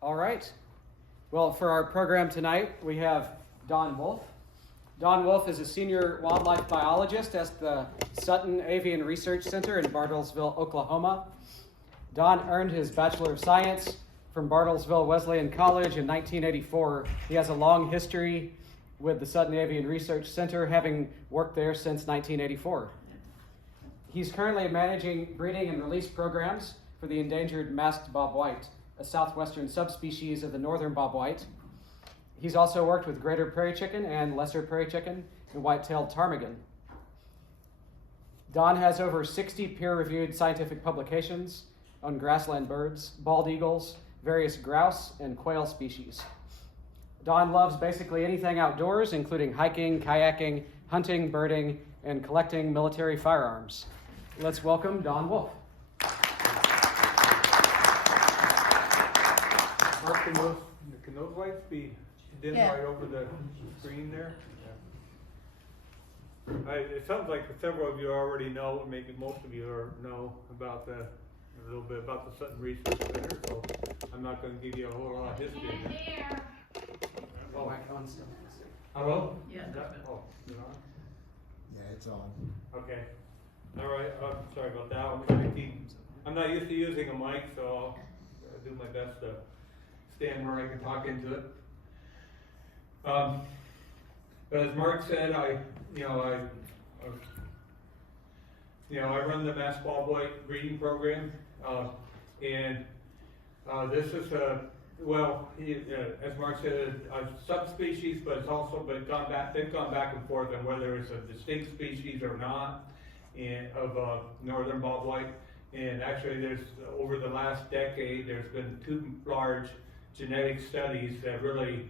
All right. Well, for our program tonight, we have Don Wolfe. Don Wolfe is a senior wildlife biologist at the Sutton Avian Research Center in Bartlesville, Oklahoma. Don earned his Bachelor of Science from Bartlesville Wesleyan College in 1984. He has a long history with the Sutton Avian Research Center, having worked there since 1984. He's currently managing breeding and release programs for the endangered Masked Bobwhite, a southwestern subspecies of the Northern Bobwhite. He's also worked with greater prairie chicken and lesser prairie chicken and white-tailed ptarmigan. Don has over 60 peer-reviewed scientific publications on grassland birds, bald eagles, various grouse, and quail species. Don loves basically anything outdoors, including hiking, kayaking, hunting, birding, and collecting military firearms. Let's welcome Don Wolfe. Mark, can those lights be dim right over the screen there? Yeah. It sounds like several of you already know, or maybe most of you know about a little bit about the Sutton Research Center, so I'm not going to give you a whole lot of history here. Oh, hello? Yeah. Oh, you on? Yeah, it's on. Okay. All right. Sorry about that. I'm not used to using a mic, so I'll do my best to stand where I can talk into it. But as Mark said, I run the Masked Bobwhite breeding program, and this is as Mark said, a subspecies, but it's also they've gone back and forth on whether it's a distinct species or not, of Northern Bobwhite. And actually, there's over the last decade, there's been two large genetic studies that really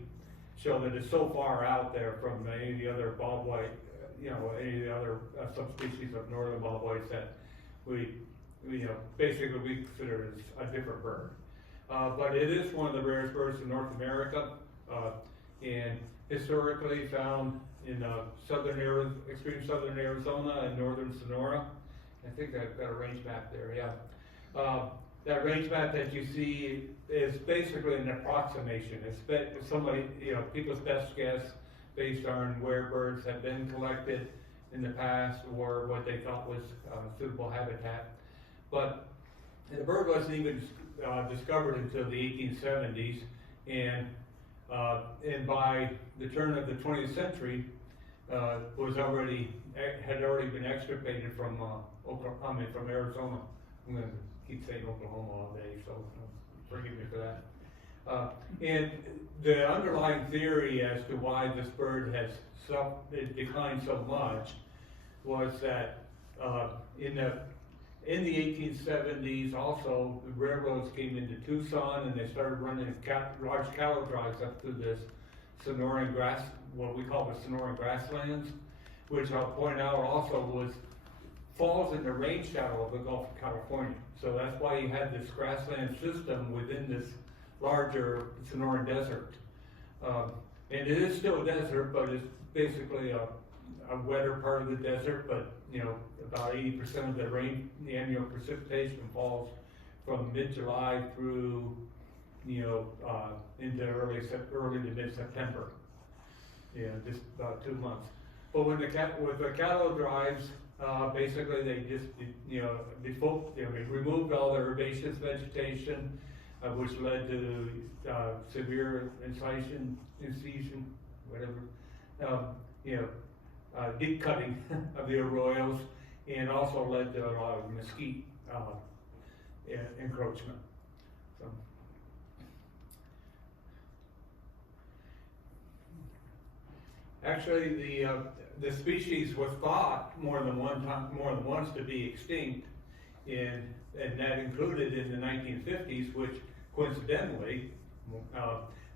show that it's so far out there from any of the other bobwhite, any of the other subspecies of Northern Bobwhites that we basically we consider it as a different bird. But it is one of the rarest birds in North America, and historically found in extreme southern Arizona and northern Sonora. I think I've got a range map there, yeah. That range map that you see is basically an approximation. It's people's best guess based on where birds have been collected in the past or what they thought was suitable habitat. But the bird wasn't even discovered until the 1870s, and by the turn of the 20th century, had already been extirpated from Arizona. I'm going to keep saying Oklahoma all day, so forgive me for that. And the underlying theory as to why this bird has declined so much was that in the 1870s, also the railroads came into Tucson and they started running large cattle drives up through this Sonoran grass, what we call the Sonoran grasslands, which I'll point out also falls in the rain shadow of the Gulf of California. So that's why you had this grassland system within this larger Sonoran desert. And it is still a desert, but it's basically a wetter part of the desert, but about 80% of the annual precipitation falls from mid-July through into early to mid-September. Yeah, just about 2 months. But with the cattle drives, basically they just removed all the herbaceous vegetation, which led to severe incision, deep cutting of the arroyos, and also led to a lot of mesquite encroachment. So. Actually, the species was thought more than once to be extinct, and that included in the 1950s, which coincidentally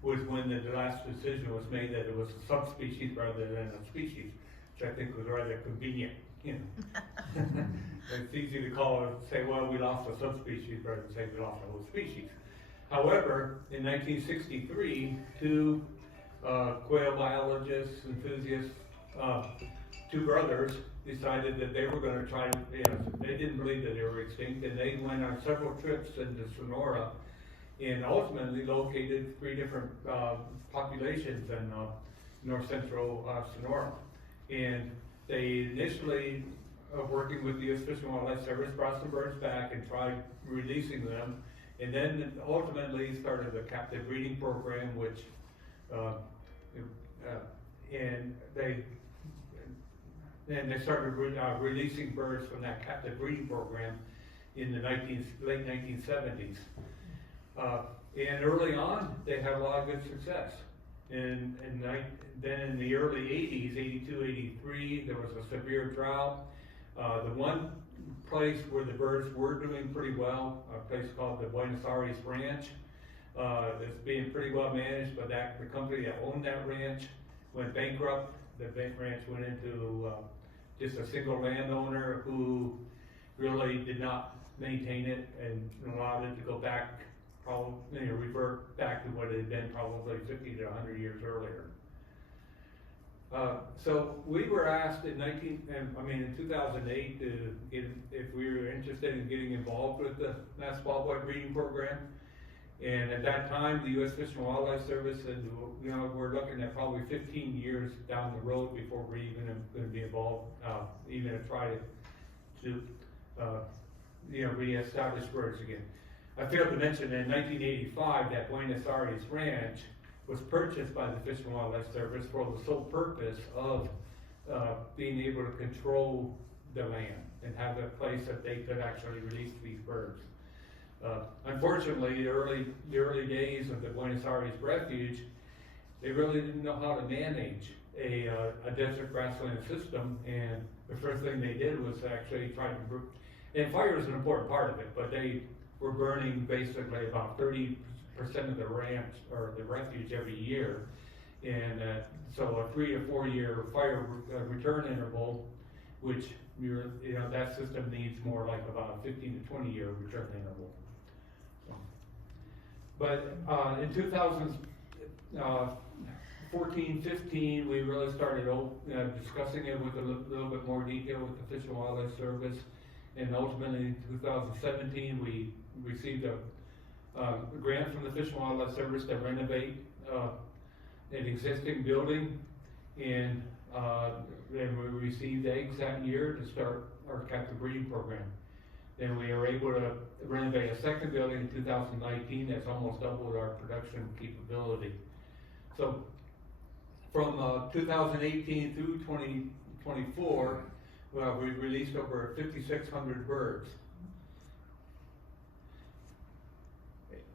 was when the last decision was made that it was a subspecies rather than a species, which I think was rather convenient. It's easy to say, well, we lost a subspecies rather than say we lost a whole species. However, in 1963, two quail biologists, enthusiasts, two brothers decided that they were going to they didn't believe that they were extinct, and they went on several trips into Sonora and ultimately located 3 different populations in north central Sonora. And they initially, working with the U.S. Fish and Wildlife Service, brought some birds back and tried releasing them, and then ultimately started a captive breeding program, which and they started releasing birds from that captive breeding program in the late 1970s. And early on, they had a lot of good success. And then in the early 80s, 82, 83, there was a severe drought. The one place where the birds were doing pretty well, a place called the Buenos Aires Ranch, is being pretty well managed, but the company that owned that ranch went bankrupt. The ranch went into just a single landowner who really did not maintain it and allowed it to go back, probably revert back to what it had been probably 50 to 100 years earlier. So we were asked in 2008 to get, if we were interested in getting involved with the Masked Bobwhite breeding program. And at that time, the U.S. Fish and Wildlife Service said, we're looking at probably 15 years down the road before we're even going to be involved, even to try to reestablish birds again. I failed to mention in 1985 that Buenos Aires Ranch was purchased by the Fish and Wildlife Service for the sole purpose of being able to control the land and have a place that they could actually release these birds. Unfortunately, the early days of the Buenos Aires Refuge, they really didn't know how to manage a desert grassland system, and the first thing they did was actually try to, and fire is an important part of it, but they were burning basically about 30% of the ranch or the refuge every year, and so a 3 to 4 year fire return interval, which that system needs more like about a 15 to 20 year return interval. But in 2014, 15, we really started discussing it with a little bit more detail with the Fish and Wildlife Service, and ultimately in 2017 we received a grant from the Fish and Wildlife Service to renovate an existing building, and then we received eggs that year to start our captive breeding program. Then we were able to renovate a second building in 2019 that's almost doubled our production capability. So from 2018 through 2024, we released over 5,600 birds.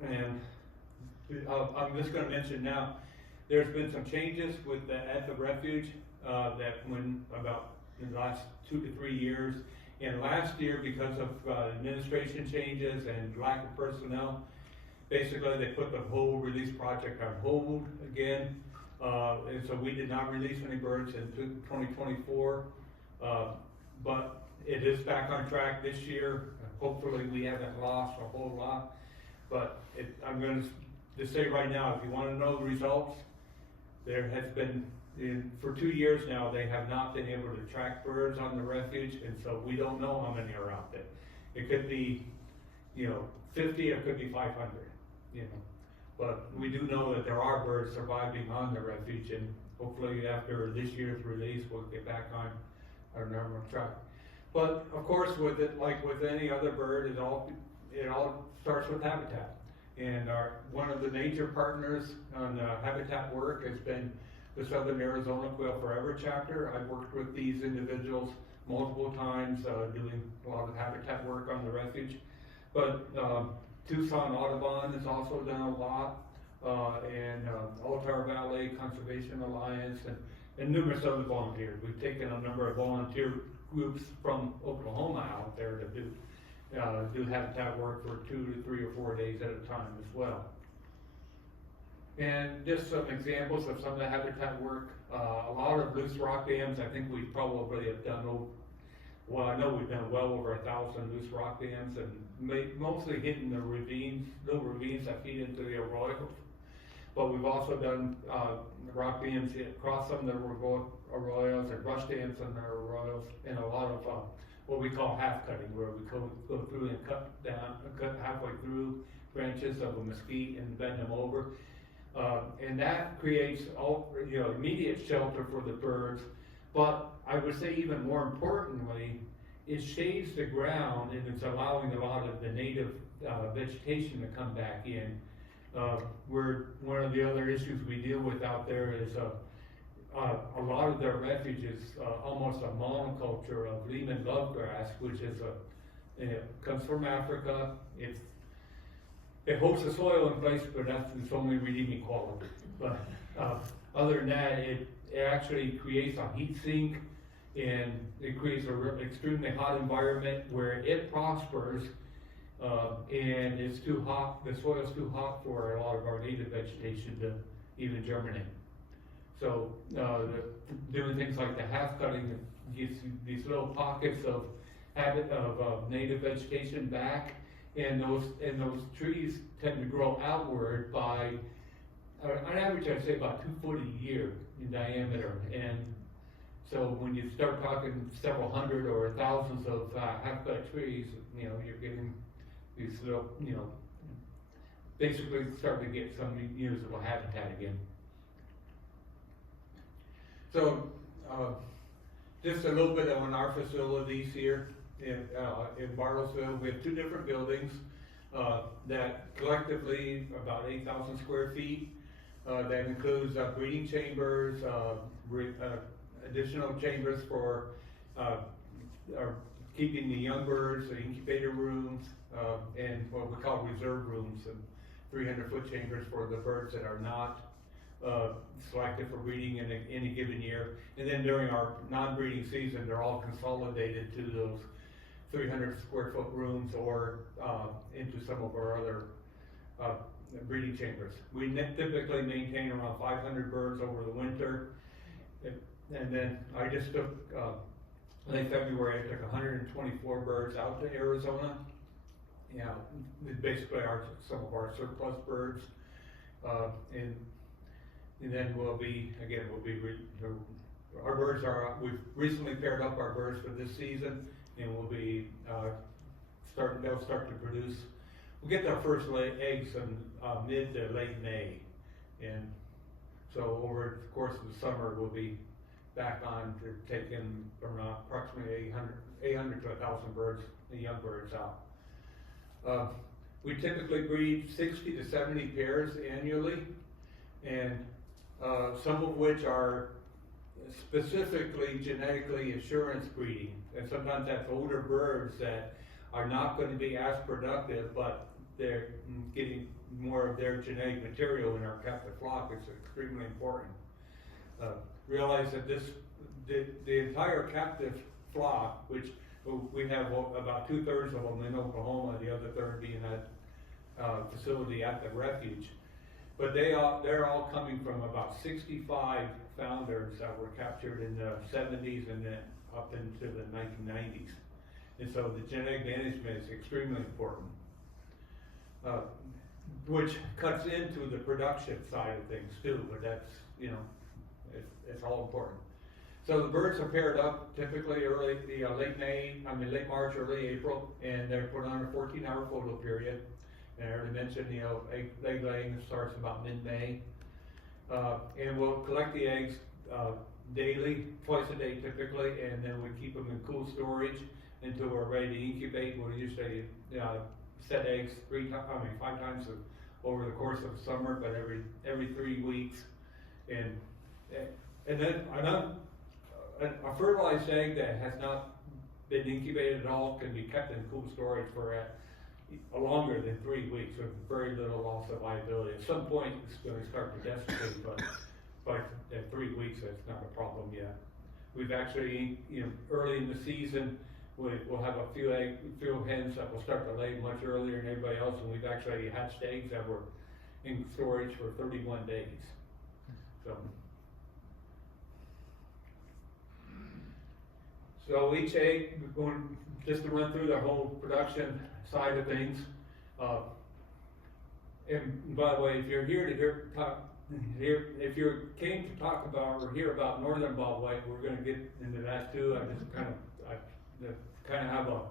And I'm just going to mention now, there's been some changes at the refuge that went about in the last 2 to 3 years. And last year, because of administration changes and lack of personnel, basically they put the whole release project on hold again. And so we did not release any birds in 2024, but it is back on track this year. Hopefully we haven't lost a whole lot, but I'm going to just say right now, if you want to know the results, there has been, for 2 years now, they have not been able to track birds on the refuge, and so we don't know how many are out there. It could be, 50, it could be 500, but we do know that there are birds surviving on the refuge, and hopefully after this year's release, we'll get back on our normal track. But of course, with it, like with any other bird, it all starts with habitat. And one of the major partners on habitat work has been the Southern Arizona Quail Forever chapter. I've worked with these individuals multiple times doing a lot of habitat work on the refuge. But Tucson Audubon has also done a lot, and Altar Valley Conservation Alliance, and numerous other volunteers. We've taken a number of volunteer groups from Oklahoma out there to do habitat work for 2 to 3 or 4 days at a time as well. And just some examples of some of the habitat work. A lot of loose rock dams. I think we probably have done, I know we've done well over 1,000 loose rock dams, and mostly hitting the ravines, little ravines that feed into the arroyos. But we've also done rock dams across some of the arroyos, and brush dams on the arroyos, and a lot of what we call half cutting, where we go through and cut halfway through, branches of a mesquite and bend them over. And that creates immediate shelter for the birds. But I would say even more importantly, it shades the ground and it's allowing a lot of the native vegetation to come back in. One of the other issues we deal with out there is a lot of their refuge is almost a monoculture of Lehman lovegrass, which is comes from Africa. It holds the soil in place, but that's its only redeeming quality. But other than that, it actually creates a heat sink, and it creates an extremely hot environment where it prospers, and it's too hot. The soil's too hot for a lot of our native vegetation to even germinate. So doing things like the half cutting gives you these little pockets of native vegetation back, and those trees tend to grow outward by, on average, I'd say about 2 foot a year in diameter. And so when you start talking several hundred or thousands of half-cut trees, you're getting these little, basically starting to get some usable habitat again. So, just a little bit on our facilities here in Bartlesville. We have 2 different buildings that collectively about 8,000 square feet. That includes breeding chambers, additional chambers for keeping the young birds, the incubator rooms, and what we call reserve rooms, and 300-foot chambers for the birds that are not selected for breeding in any given year. And then during our non-breeding season, they're all consolidated to those 300 square foot rooms or into some of our other breeding chambers. We typically maintain around 500 birds over the winter. And then I just took, late February, I took 124 birds out to Arizona. Basically some of our surplus birds. And then our birds we've recently paired up our birds for this season, and we'll be they'll start to produce. We'll get our first eggs in mid to late May. And so over the course of the summer, we'll be back on to taking around approximately 800 to 1,000 birds, the young birds out. We typically breed 60 to 70 pairs annually, and some of which are specifically genetically assurance breeding, and sometimes that's older birds that are not going to be as productive, but they're getting more of their genetic material in our captive flock. It's extremely important. Realize that the entire captive flock, which we have about 2/3 of them in Oklahoma, the other third being at facility at the refuge. But they're all coming from about 65 founders that were captured in the 70s and then up into the 1990s. And so the genetic management is extremely important, which cuts into the production side of things too, but that's, it's all important. So the birds are paired up typically late March, early April, and they're put on a 14-hour photo period. And I already mentioned, egg laying starts about mid-May. And we'll collect the eggs daily, twice a day typically, and then we keep them in cool storage until we're ready to incubate. We'll usually set eggs 5 times over the course of the summer, but every 3 weeks. And then a fertilized egg that has not been incubated at all can be kept in cool storage for longer than 3 weeks with very little loss of viability. At some point, it's going to start to desiccate, but at 3 weeks, that's not a problem yet. We've actually, early in the season, we'll have a few hens that will start to lay much earlier than everybody else, and we've actually hatched eggs that were in storage for 31 days. So each egg, just to run through the whole production side of things. And by the way, if you're here to if you came to talk about or hear about Northern Bobwhite, we're going to get into that too. I just kind of have a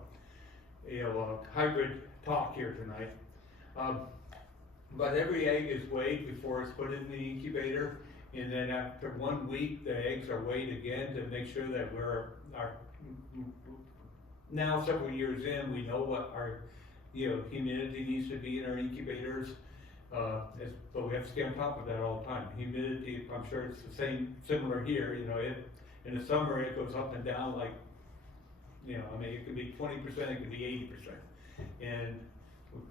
hybrid talk here tonight. But every egg is weighed before it's put in the incubator, and then after 1 week, the eggs are weighed again to make sure that now several years in, we know what our, humidity needs to be in our incubators. But we have to stay on top of that all the time. Humidity, I'm sure it's the same, similar here, in the summer it goes up and down like, it could be 20%, it could be 80%. And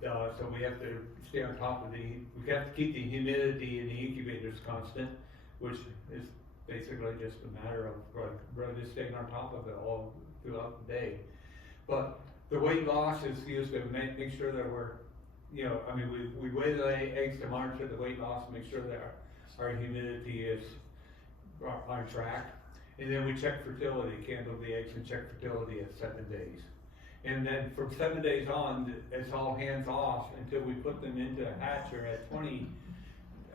so we have to stay on top of we have to keep the humidity in the incubators constant, which is basically just a matter of really just staying on top of it all throughout the day. But the weight loss is used to make sure that we're, we weigh the eggs to monitor the weight loss, make sure that our humidity is on track. And then we check fertility, candle the eggs and check fertility at 7 days. And then from 7 days on, it's all hands off until we put them into a hatcher at 20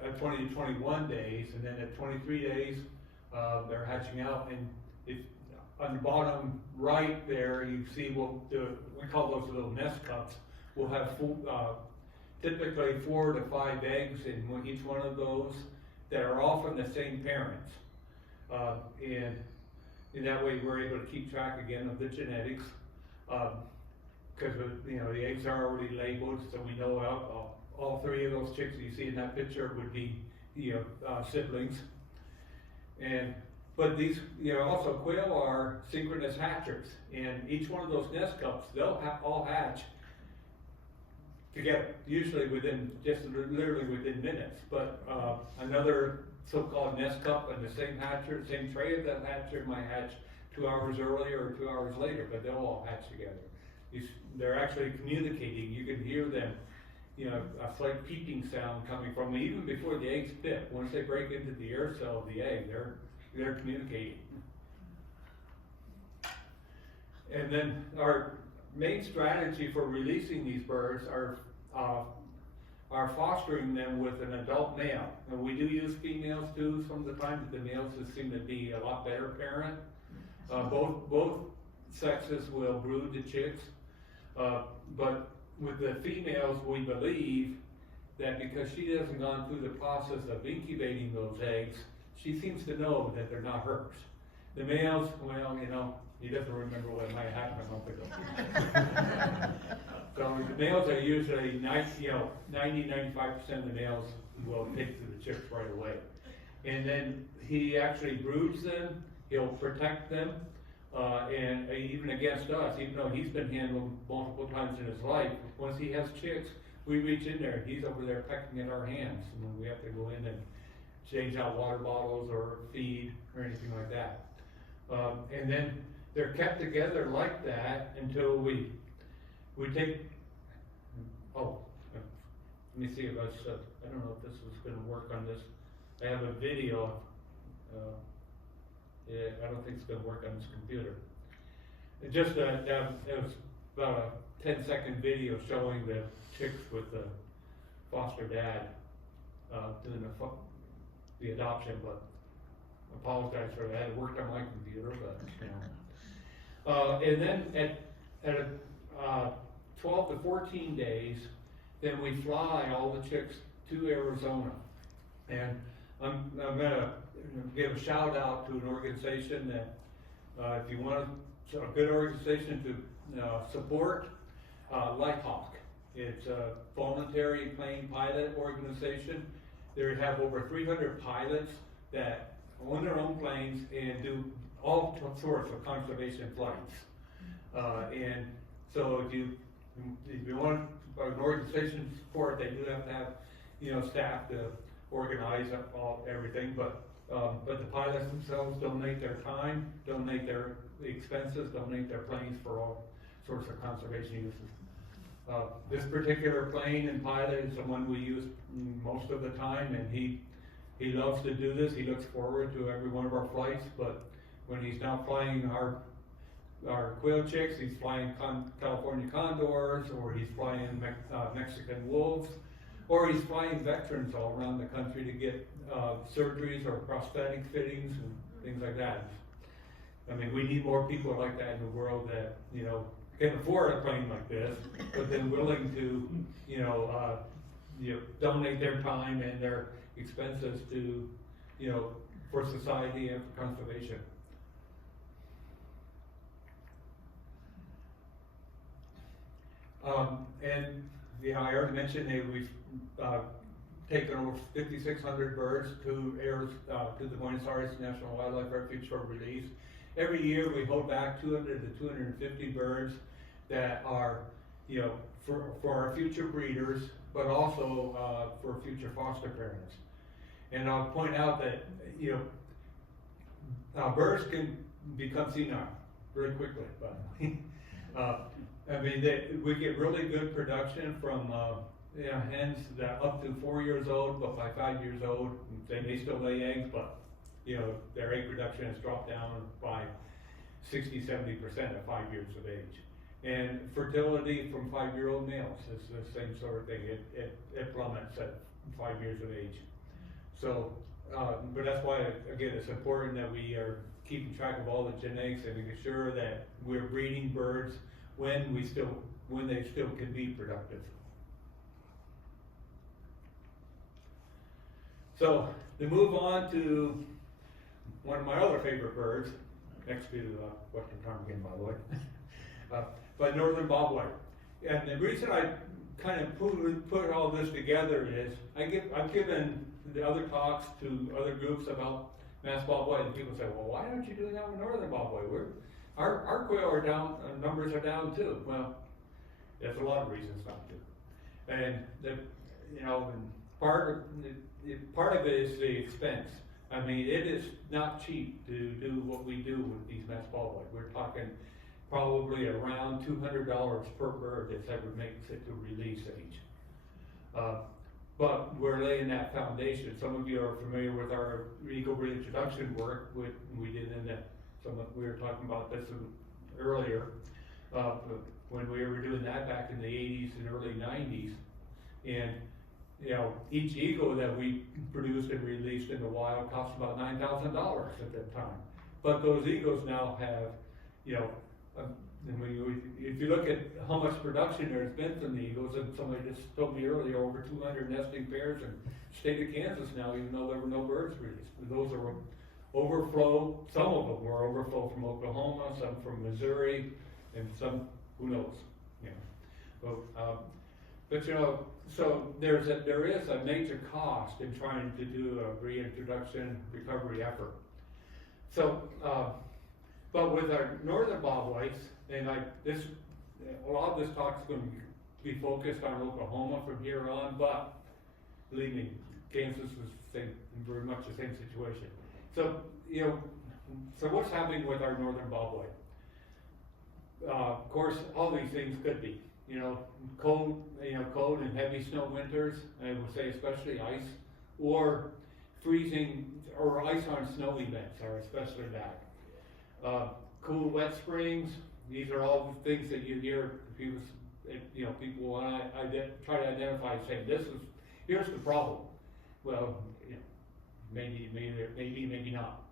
to 21 days. And then at 23 days, they're hatching out. And on the bottom right there, you see we call those little nest cups. We'll have typically 4 to 5 eggs in each one of those that are all from the same parents. And in that way, we're able to keep track again of the genetics. Because the eggs are already labeled, so we know all 3 of those chicks you see in that picture would be siblings. But these also quail are synchronous hatchers, and each one of those nest cups they'll all hatch together, usually literally within minutes. But another so-called nest cup and the same hatcher, same tray of that hatcher might hatch 2 hours earlier or 2 hours later, but they'll all hatch together. They're actually communicating. You can hear them, a slight peeping sound coming from them even before the eggs pip. Once they break into the air cell of the egg, they're communicating. And then our main strategy for releasing these birds are fostering them with an adult male. And we do use females too some of the time, but the males just seem to be a lot better parent. Both sexes will brood the chicks, but with the females, we believe that because she hasn't gone through the process of incubating those eggs, she seems to know that they're not hers. The males, well, he doesn't remember what might have happened a month ago. So the males are usually 90-95% of the males will take to the chicks right away. And then he actually broods them, he'll protect them, and even against us, even though he's been handled multiple times in his life, once he has chicks, we reach in there, he's over there pecking at our hands, and then we have to go in and change out water bottles or feed or anything like that. And then they're kept together like that until we take, let me see if I don't know if this was going to work on this. I have a video. I don't think it's going to work on this computer. It just it was about a 10-second video showing the chicks with the foster dad doing the adoption, but I apologize for that. It worked on my computer, but and then at 12 to 14 days, then we fly all the chicks to Arizona, and I'm gonna give a shout out to an organization that if you want a good organization to support, Lighthawk. It's a voluntary plane pilot organization. They have over 300 pilots that own their own planes and do all sorts of conservation flights. And so if you want an organization support, they do have to have staff to organize everything. But the pilots themselves donate their time, donate their expenses, donate their planes for all sorts of conservation uses. This particular plane and pilot is the one we use most of the time, and he loves to do this. He looks forward to every one of our flights, but when he's not flying our quail chicks, he's flying California condors, or he's flying Mexican wolves, or he's flying veterans all around the country to get surgeries or prosthetic fittings and things like that. I mean, we need more people like that in the world that, can afford a plane like this, but then willing to, donate their time and their expenses to, for society and for conservation. I already mentioned that we've taken over 5,600 birds to the Buenos Aires National Wildlife Refuge for release. Every year we hold back 200 to 250 birds that are, for our future breeders, but also for future foster parents. And I'll point out that, birds can become senile very quickly, but we get really good production from hens that up to 4 years old, but by 5 years old, they may still lay eggs, but their egg production has dropped down by 60–70% at 5 years of age. And fertility from 5-year-old males is the same sort of thing. It plummets at 5 years of age. So, but that's why, again, it's important that we are keeping track of all the genetics and making sure that we're breeding birds when they still can be productive. So, to move on to one of my other favorite birds, next to western ptarmigan, by the way, but Northern Bobwhite. And the reason I kind of put all this together is I've given the other talks to other groups about Masked Bobwhite, and people say, well, why aren't you doing that with Northern Bobwhite? Our quail are down, numbers are down too. Well, there's a lot of reasons not to. And part of it is the expense. I mean, it is not cheap to do what we do with these Masked Bobwhite. We're talking probably around $200 per bird that's ever makes it to release age. But we're laying that foundation. Some of you are familiar with our eagle reintroduction work we did we were talking about this earlier, when we were doing that back in the 80s and early 90s. And each eagle that we produced and released in the wild cost about $9,000 at that time. But those eagles now have, if you look at how much production there's been from the eagles, and somebody just told me earlier, over 200 nesting pairs in the state of Kansas now, even though there were no birds released. Those are overflow. Some of them were overflow from Oklahoma, some from Missouri, and some, who knows, so there is a major cost in trying to do a reintroduction recovery effort. So, but with our Northern Bobwhites, and a lot of this talk is going to be focused on Oklahoma from here on, but believe me, Kansas is very much the same situation. So, so what's happening with our Northern Bobwhite? Of course, all these things could be, cold and heavy snow winters, I would say especially ice, or freezing, or ice on snow events are especially bad. Cool, wet springs, these are all the things that you hear people, people try to identify and say, here's the problem. Well, maybe not.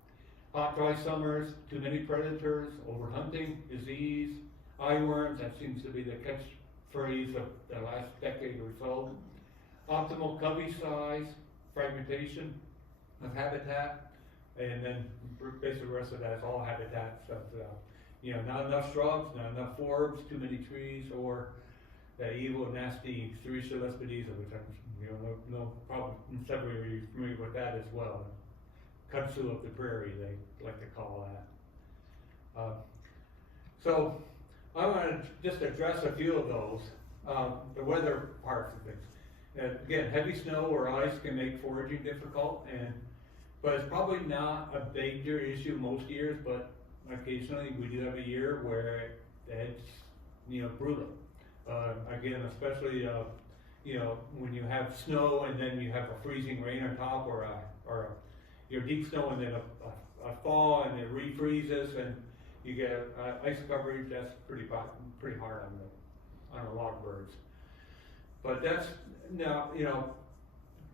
Hot, dry summers, too many predators, overhunting, disease, eye worms, that seems to be the catchphrase of the last decade or so. Optimal covey size, fragmentation of habitat, and then basically the rest of that is all habitat stuff. Not enough shrubs, not enough forbs, too many trees, or that evil, nasty Serratia lespedeza, which I'm probably several of you are familiar with that as well. Kudzu of the prairie, they like to call that. So I want to just address a few of those, the weather parts of things. Again, heavy snow or ice can make foraging difficult, but it's probably not a major issue most years, but occasionally we do have a year where it's brutal. Again, especially when you have snow and then you have a freezing rain on top, or deep snow and then a thaw and it refreezes and you get ice coverage. That's pretty hard on a lot of birds. But that's now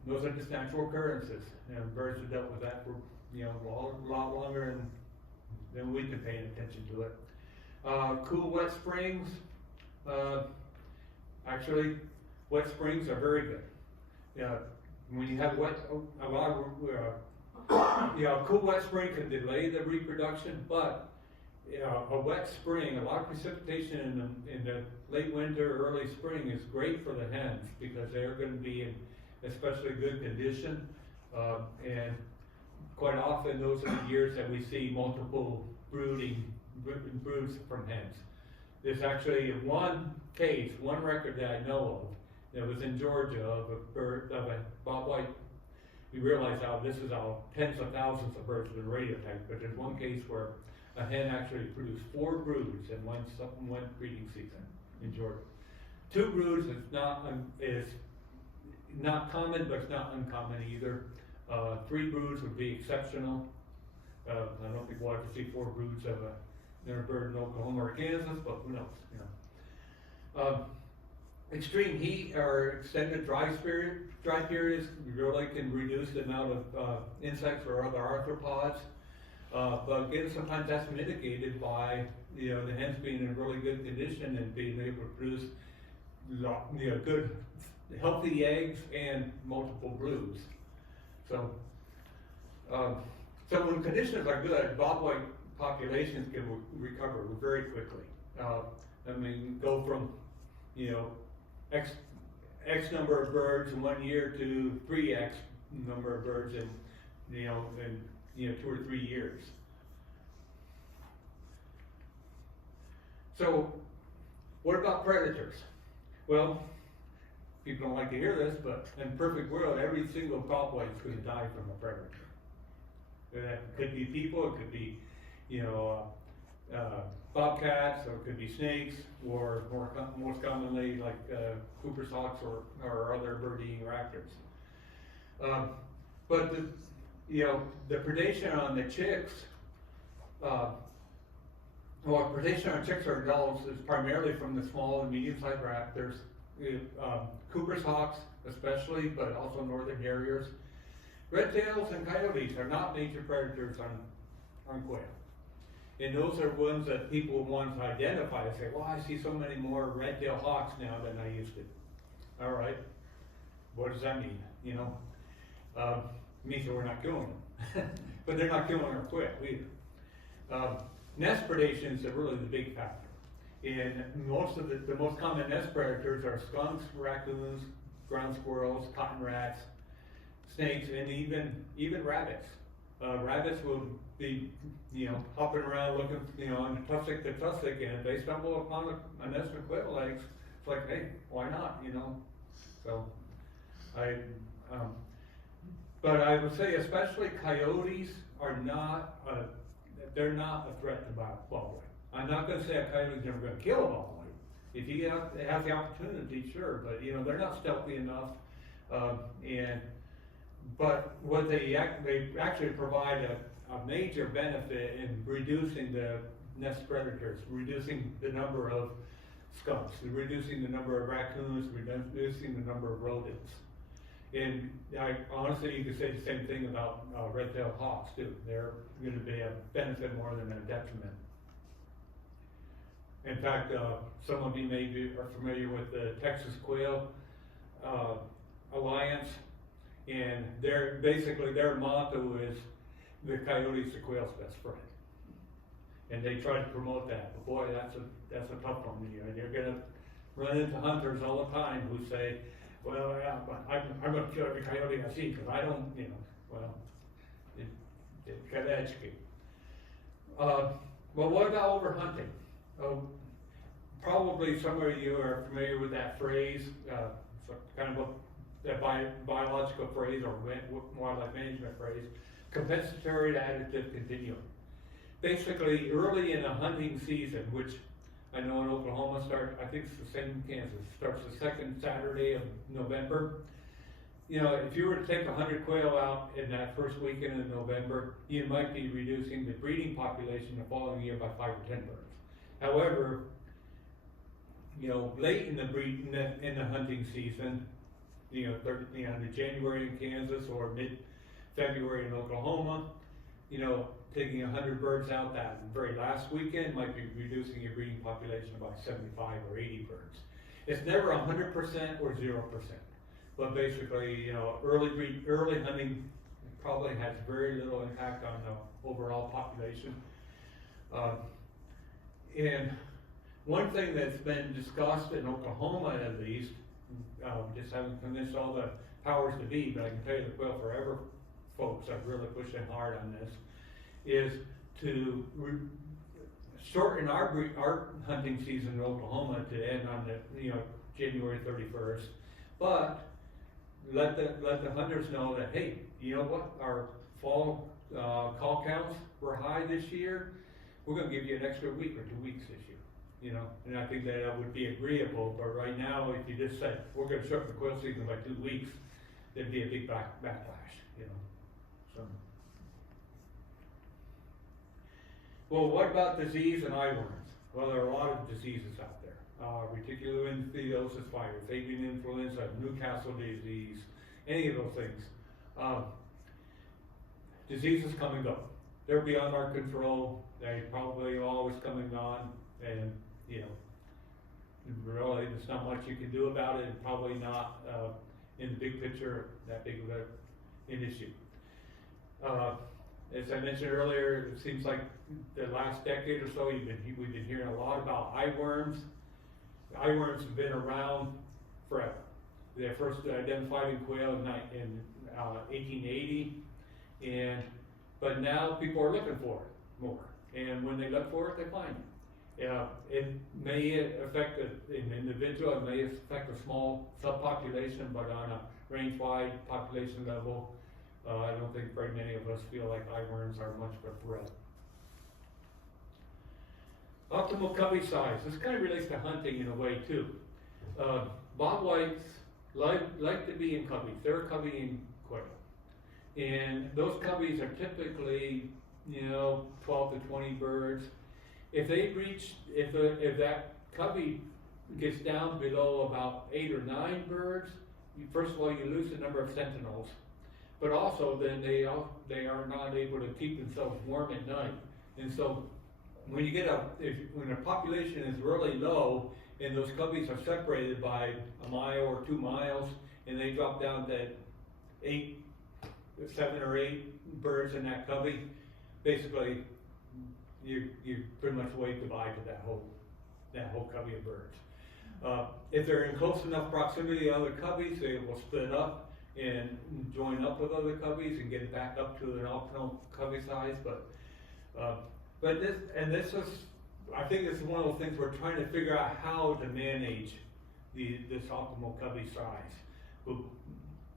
those are just natural occurrences, and birds have dealt with that for a lot longer than we've been paying attention to it. Cool, wet springs, actually, wet springs are very good. When you have a lot of, cool wet spring can delay the reproduction, but a wet spring, a lot of precipitation in the late winter, early spring is great for the hens because they're going to be in especially good condition, and quite often those are the years that we see multiple broods from hens. There's actually one record that I know of that was in Georgia of a bobwhite. We realize how this is how tens of thousands of birds with a radiotype, but there's one case where a hen actually produced 4 broods in one breeding season in Georgia. 2 broods is not common, but it's not uncommon either. 3 broods would be exceptional. I don't think we'll ever see 4 broods of a bird in Oklahoma or Kansas, but who knows? Extreme heat or extended dry periods really can reduce the amount of insects or other arthropods. But again, sometimes that's mitigated by the hens being in really good condition and being able to produce good, healthy eggs and multiple broods. So when conditions are good, bobwhite populations can recover very quickly. Go from X number of birds in 1 year to 3X number of birds in 2 or 3 years. So, what about predators? Well, people don't like to hear this, but in a perfect world, every single bobwhite is going to die from a predator. It could be people, it could be, bobcats, or it could be snakes, or most commonly like Cooper's hawks or other bird-eating raptors. But the predation on the chicks, predation on chicks or adults is primarily from the small and medium-sized raptors, Cooper's hawks especially, but also northern harriers. Red-tails and coyotes are not major predators on quail. And those are ones that people want to identify and say, well, I see so many more red-tailed hawks now than I used to. All right, what does that mean? It means that we're not killing them. But they're not killing our quail either. Nest predation is really the big factor. And most of the most common nest predators are skunks, raccoons, ground squirrels, cotton rats, snakes, and even rabbits. Rabbits will be, hopping around looking, on tussock to tussock, and if they stumble upon a nest of quail eggs, it's like, hey, why not, So, but I would say especially coyotes are not, they're not a threat to bobwhite. I'm not going to say a coyote's never going to kill a bobwhite. If you have the opportunity, sure, but they're not stealthy enough, but what they actually provide a major benefit in reducing the nest predators, reducing the number of skunks, reducing the number of raccoons, reducing the number of rodents. And honestly, you could say the same thing about red-tailed hawks too. They're going to be a benefit more than a detriment. In fact, some of you are familiar with the Texas Quail Alliance, and their motto is the coyote's the quail's best friend. And they try to promote that. But boy, that's a tough one. You're going to run into hunters all the time who say, well, yeah, but I'm going to kill every coyote I see because I don't, well, you got to educate. Well, what about overhunting? Probably some of you are familiar with that phrase, kind of that biological phrase or wildlife management phrase, compensatory to additive continuum. Basically, early in a hunting season, which I know in Oklahoma I think it's the same in Kansas, starts the second Saturday of November. If you were to take 100 quail out in that first weekend in November, you might be reducing the breeding population the following year by 5 or 10 birds. However, late in the hunting season, the January in Kansas or mid-February in Oklahoma, taking 100 birds out that very last weekend might be reducing your breeding population by 75 or 80 birds. It's never 100% or 0%, but basically, early hunting probably has very little impact on the overall population. And one thing that's been discussed in Oklahoma, at least, just haven't convinced all the powers to be, but I can tell you the Quail Forever folks are really pushing hard on this, is to shorten our hunting season in Oklahoma to end on the January 31st, but let the hunters know that, hey, you know what, our fall call counts were high this year. We're going to give you an extra week or 2 weeks this year, and I think that would be agreeable. But right now, if you just said we're going to shorten the quail season by 2 weeks, there'd be a big backlash, So, well, what about disease and eyeworms? Well, there are a lot of diseases out there. Reticular endotheliosis virus, avian influenza, Newcastle disease, any of those things. Diseases come and go. They're beyond our control. They probably always come and gone, and really there's not much you can do about it, and probably not in the big picture that big of an issue. As I mentioned earlier, it seems like the last decade or so we've been hearing a lot about eyeworms. Eyeworms have been around forever. They're first identified in quail in 1880, but now people are looking for it more. And when they look for it, they find it. It may affect an individual, it may affect a small subpopulation, but on a range-wide population level, I don't think very many of us feel like eyeworms are much of a threat. Optimal covey size. This kind of relates to hunting in a way too. Bobwhites like to be in coveys. They're a coveying quail, and those coveys are typically 12 to 20 birds. If that covey gets down below about 8 or 9 birds, first of all you lose the number of sentinels, but also then they are not able to keep themselves warm at night. And so when when a population is really low and those coveys are separated by a mile or 2 miles, and they drop down to 7 or 8 birds in that covey, basically you pretty much wave goodbye to that whole covey of birds. If they're in close enough proximity to other coveys, they will split up and join up with other coveys and get back up to an optimal covey size. But this is, I think this is one of those things we're trying to figure out how to manage this optimal covey size. But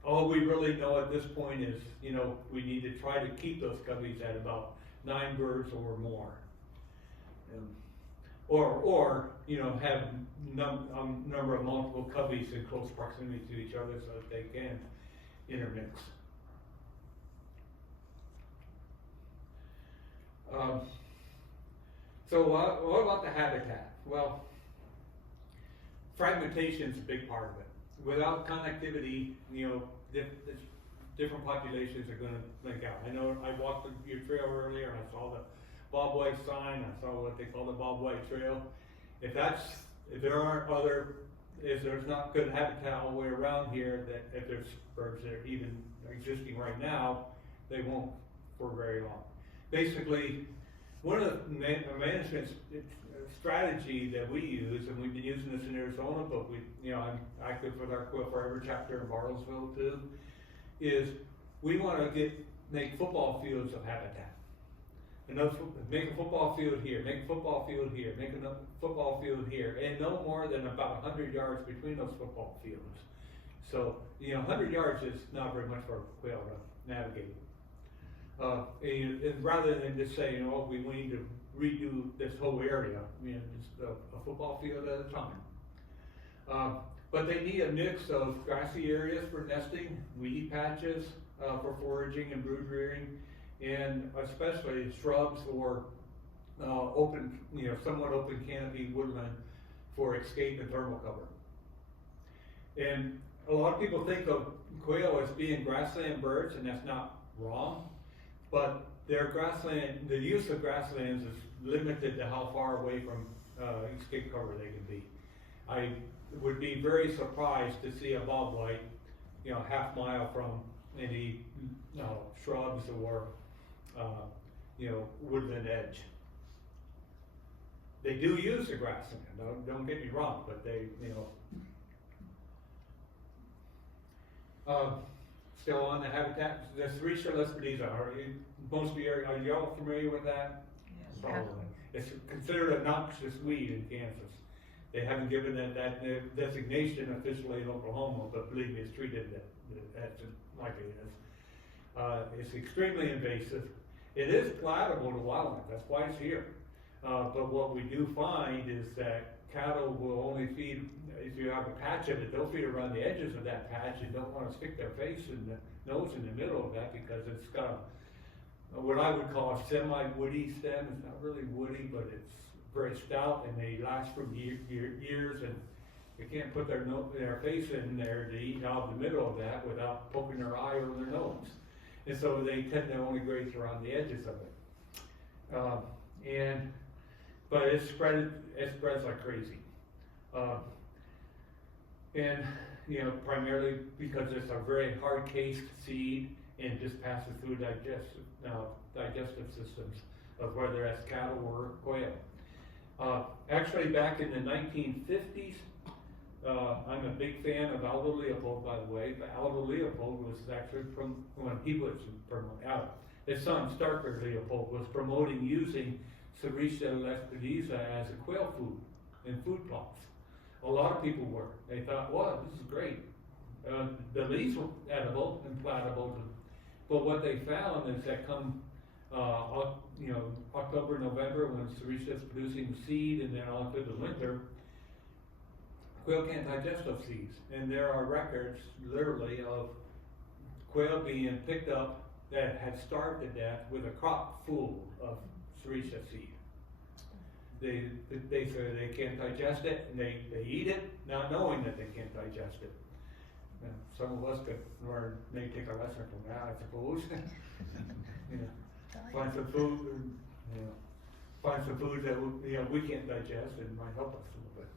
all we really know at this point is, we need to try to keep those coveys at about 9 birds or more. Or have number of multiple coveys in close proximity to each other so that they can intermix. So what about the habitat? Well, fragmentation is a big part of it. Without connectivity, different populations are going to link out. I know I walked your trail earlier and I saw the Bobwhite sign. I saw what they call the Bobwhite Trail. If there's not good habitat all the way around here, that if there's birds that are even existing right now, they won't for very long. Basically, one of the management strategy that we use, and we've been using this in Arizona, but I'm active with our Quail Forever chapter in Bartlesville too, is we want to make football fields of habitat. Make a football field here, make a football field here, make a football field here, and no more than about 100 yards between those football fields. So, 100 yards is not very much for a quail to navigate. And rather than just say, we need to redo this whole area, just a football field at a time. But they need a mix of grassy areas for nesting, weedy patches for foraging and brood rearing, and especially shrubs or open, somewhat open canopy woodland for escape and thermal cover. And a lot of people think of quail as being grassland birds, and that's not wrong. but their grassland, the use of grasslands is limited to how far away from skate cover they can be. I would be very surprised to see a bobwhite, half mile from any, shrubs or, woodland edge. They do use the grassland, don't get me wrong, but they, still on the habitat, the Sericea lespedeza, most of you, are y'all familiar with that? Yes. Probably. It's considered a noxious weed in Kansas. They haven't given it that designation officially in Oklahoma, but believe me, it's treated like it is. It's extremely invasive. It is palatable to wildlife, that's why it's here. But what we do find is that cattle will only feed, if you have a patch of it, they'll feed around the edges of that patch and don't want to stick their face and the nose in the middle of that because it's got what I would call a semi-woody stem. It's not really woody, but it's very stout and they last for years, and they can't put their face in there to eat out the middle of that without poking their eye or their nose. And so they tend to only graze around the edges of it. But it spreads like crazy. Primarily because it's a very hard cased seed and just passes through digestive systems of whether that's cattle or quail. Actually, back in the 1950s, I'm a big fan of Aldo Leopold, by the way, but Aldo Leopold was actually from when he was his son Starker Leopold was promoting using Sericea lespedeza as a quail food in food plots. A lot of people were. They thought, wow, this is great. The leaves were edible and palatable, but what they found is that come October, November, when Sericea is producing seed, and then on through the winter, quail can't digest those seeds. And there are records, literally, of quail being picked up that had starved to death with a crop full of Sericea seed. They say they can't digest it, and they eat it, not knowing that they can't digest it. And some of us could learn, maybe take a lesson from that, I suppose. Find some food, find some food that we can't digest and might help us a little bit.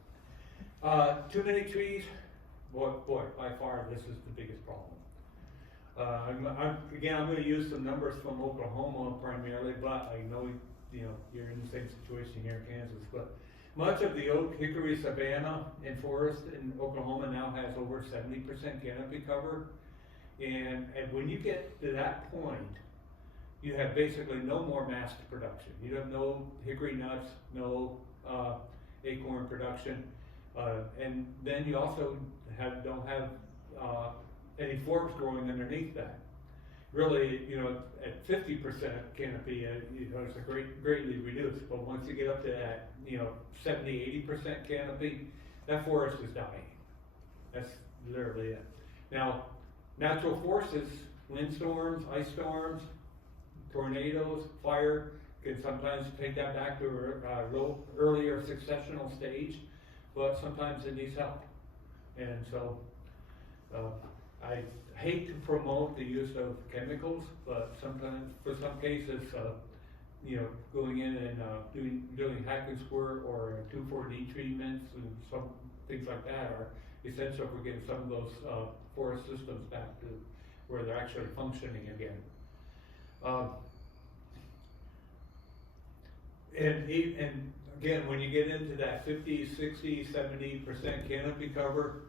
Too many trees, boy, by far this is the biggest problem. I'm going to use some numbers from Oklahoma primarily, but I know you're in the same situation here in Kansas. But much of the oak, hickory, savanna, and forest in Oklahoma now has over 70% canopy cover. And when you get to that point, you have basically no more mast production. You have no hickory nuts, no acorn production, and then you also don't have any forbs growing underneath that. Really, at 50% canopy, it's greatly reduced. But once you get up to that, 70-80% canopy, that forest is dying. That's literally it. Now, natural forces, windstorms, ice storms, tornadoes, fire, can sometimes take that back to a earlier successional stage, but sometimes it needs help. And so, I hate to promote the use of chemicals, but sometimes, for some cases, going in and doing hack and squirt or 2,4-D treatments and some things like that are essential for getting some of those forest systems back to where they're actually functioning again. And again, when you get into that 50, 60, 70% canopy cover,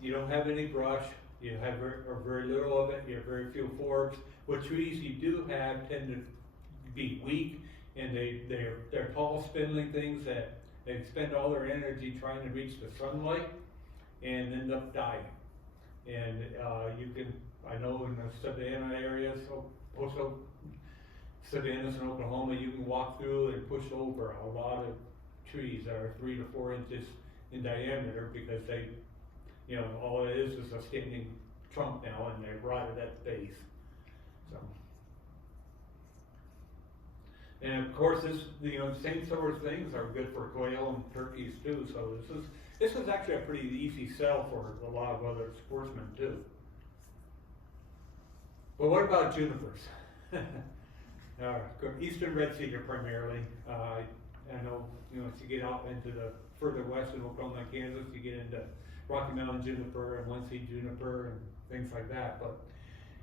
you don't have any brush, you have very little of it, you have very few forbs. What trees you do have tend to be weak, and they're tall, spindly things that they spend all their energy trying to reach the sunlight and end up dying. And I know in the savanna areas, also savannas in Oklahoma, you can walk through and push over a lot of trees that are 3 to 4 inches in diameter because they, all it is a standing trunk now, and they're rotted at the base. So, and of course, the same sort of things are good for quail and turkeys too. So this is actually a pretty easy sell for a lot of other sportsmen too. But what about junipers? Eastern red cedar primarily. I know, as you get out into the further west in Oklahoma and Kansas, you get into Rocky Mountain juniper and one-seed juniper and things like that. But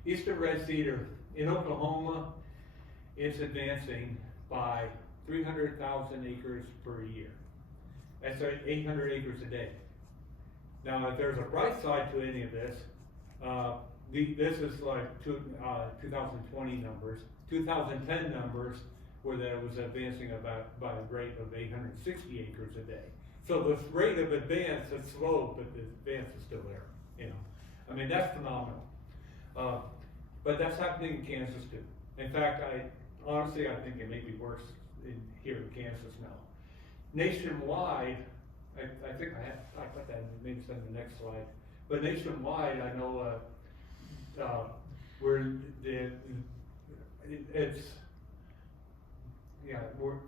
Eastern red cedar in Oklahoma, it's advancing by 300,000 acres per year. That's 800 acres a day. Now, if there's a bright side to any of this, this is like 2020 numbers. 2010 numbers where that was advancing by a rate of 860 acres a day. So this rate of advance is slow, but the advance is still there. I mean, that's phenomenal. But that's happening in Kansas too. In fact, honestly, I think it may be worse here in Kansas now. Nationwide, I think I put that in, maybe send the next slide. But nationwide, I know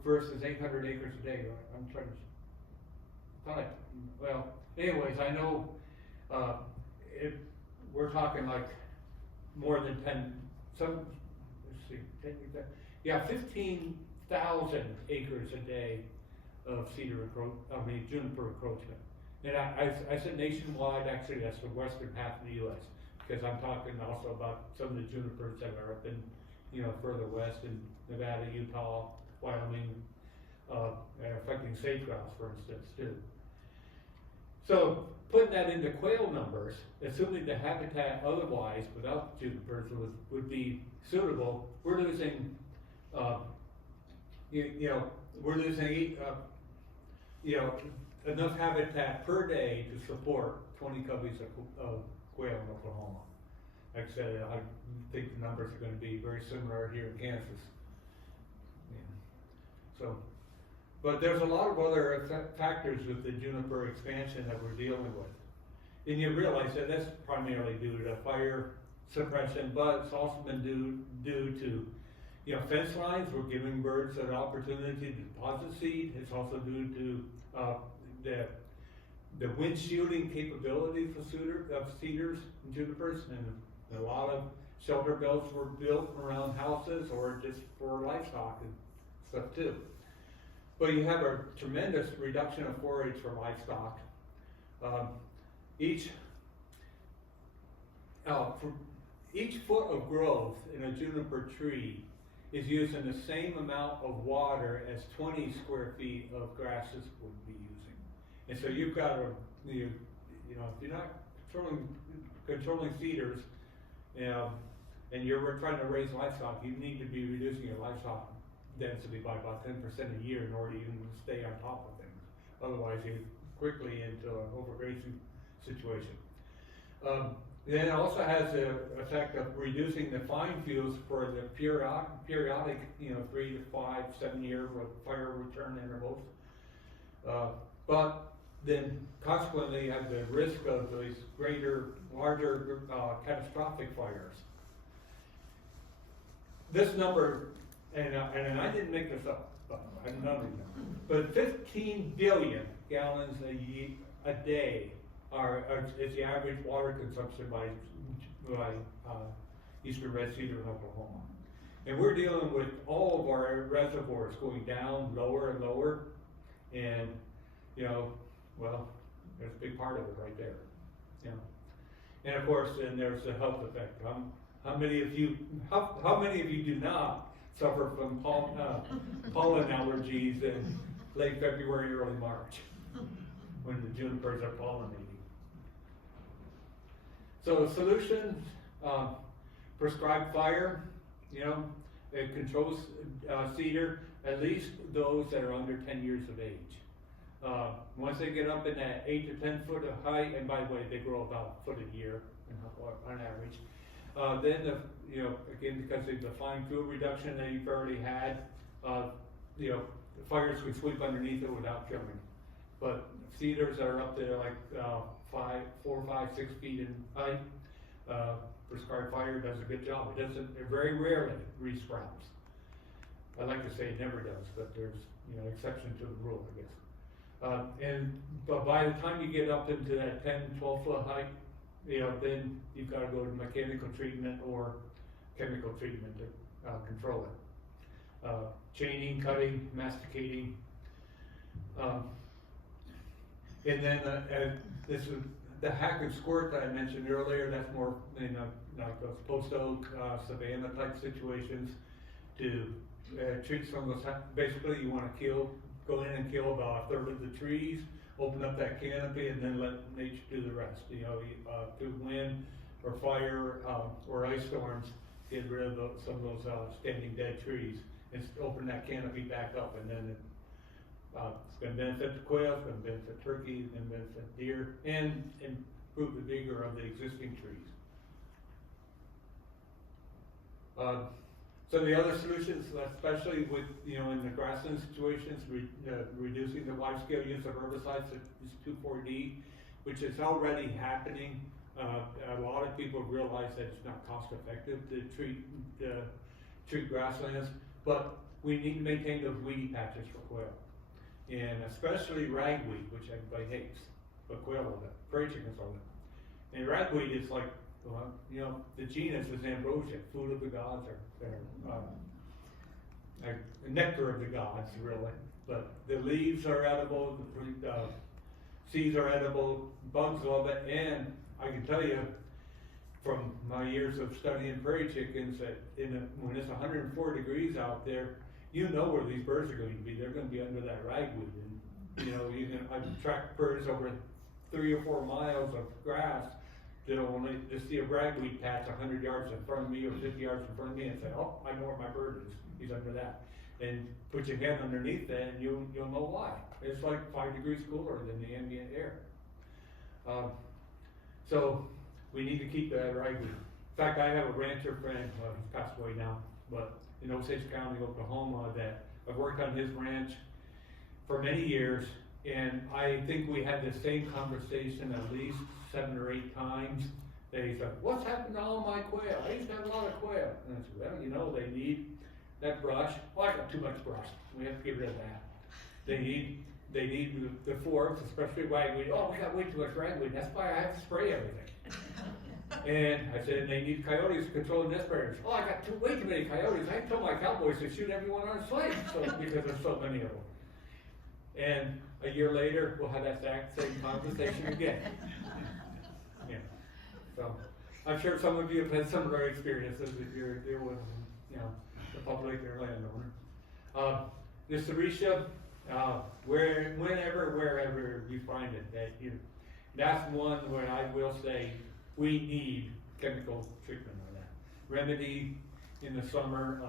versus 800 acres a day. I'm trying to, anyways, I know we're talking like more than 15,000 acres a day of juniper encroachment. And I said nationwide, actually that's the western half of the U.S. because I'm talking also about some of the junipers that are up in, further west in Nevada, Utah, Wyoming, affecting sage-grouse, for instance, too. So putting that into quail numbers, assuming the habitat otherwise without junipers would be suitable, we're losing, enough habitat per day to support 20 coveys of quail in Oklahoma. Like I said, I think the numbers are going to be very similar here in Kansas. Yeah. So, but there's a lot of other factors with the juniper expansion that we're dealing with. And you realize that that's primarily due to fire suppression, but it's also been due to fence lines. We're giving birds an opportunity to deposit seed. It's also due to the wind shielding capability of cedars and junipers, and a lot of shelter belts were built around houses or just for livestock and stuff too. But you have a tremendous reduction of forage for livestock. Each foot of growth in a juniper tree is using the same amount of water as 20 square feet of grasses would be using. And so you've got to, if you're not controlling cedars, and you're trying to raise livestock, you need to be reducing your livestock density by about 10% a year in order to even stay on top of things. Otherwise, you're quickly into an overgrazing situation. Then it also has the effect of reducing the fine fuels for the periodic 3 to 5, 7 year fire return intervals. But then consequently you have the risk of these larger catastrophic fires. This number, and I didn't make this up, but 15 billion gallons a day is the average water consumption by eastern red cedar in Oklahoma. And we're dealing with all of our reservoirs going down lower and lower, and there's a big part of it right there. And of course, then there's the health effect. How many of you do not suffer from pollen allergies in late February, early March, when the junipers are pollinating? So the solution, prescribed fire, it controls cedar, at least those that are under 10 years of age. Once they get up in that 8 to 10 foot of height, and by the way, they grow about a foot a year on average. Then, again, because of the fine fuel reduction that you've already had, the fires would sweep underneath it without killing. But cedars are up to like 4, 5, 6 feet in height. Prescribed fire does a good job. It very rarely resprouts. I like to say it never does, but there's exception to the rule, I guess. But by the time you get up into that 10, 12 foot height, then you've got to go to mechanical treatment or chemical treatment to control it. Chaining, cutting, masticating. And then this is the hack and squirt that I mentioned earlier. That's more like those post oak, savanna type situations to treat some of those. Basically, you want to go in and kill about a third of the trees, open up that canopy, and then let nature do the rest. Through wind or fire or ice storms, get rid of some of those standing dead trees and open that canopy back up, and then it's going to benefit the quail, it's going to benefit turkey, it's going to benefit deer, and improve the vigor of the existing trees. So the other solutions, especially with, in the grassland situations, reducing the wide-scale use of herbicides is 2,4-D, which is already happening. A lot of people realize that it's not cost-effective to treat grasslands, but we need to maintain those weedy patches for quail. And especially ragweed, which everybody hates, but quail love it, prairie chickens love it. And ragweed is like, the genus is ambrosia, food of the gods, or like nectar of the gods, really. But the leaves are edible, the seeds are edible, bugs love it, and I can tell you from my years of studying prairie chickens that when it's 104 degrees out there, you know where these birds are going to be. They're going to be under that ragweed, and I've tracked birds over 3 or 4 miles of grass. When they just see a ragweed patch 100 yards in front of me or 50 yards in front of me, and say, "Oh, I know where my bird is. He's under that." And put your hand underneath that, and you'll know why. It's like 5 degrees cooler than the ambient air. So we need to keep that ragweed. In fact, I have a rancher friend, he's passed away now, but in Osage County, Oklahoma, that I've worked on his ranch for many years, and I think we had the same conversation at least 7 or 8 times. They said, "What's happened to all my quail? I used to have a lot of quail." And I said, "Well, they need that brush." "Well, I got too much brush. We have to get rid of that." They need the forbs, especially ragweed. "Oh, we got way too much ragweed. That's why I have to spray everything." And I said, "They need coyotes to control the nest predators." "Oh, I got way too many coyotes. I told my cowboys to shoot everyone on sight because there's so many of them." And a year later, we'll have that exact same conversation again. Yeah. So I'm sure some of you have had similar experiences if you're with, the public or landowner. The Ceretia, wherever you find it, that's one where I will say we need chemical treatment on that. Remedy in the summer,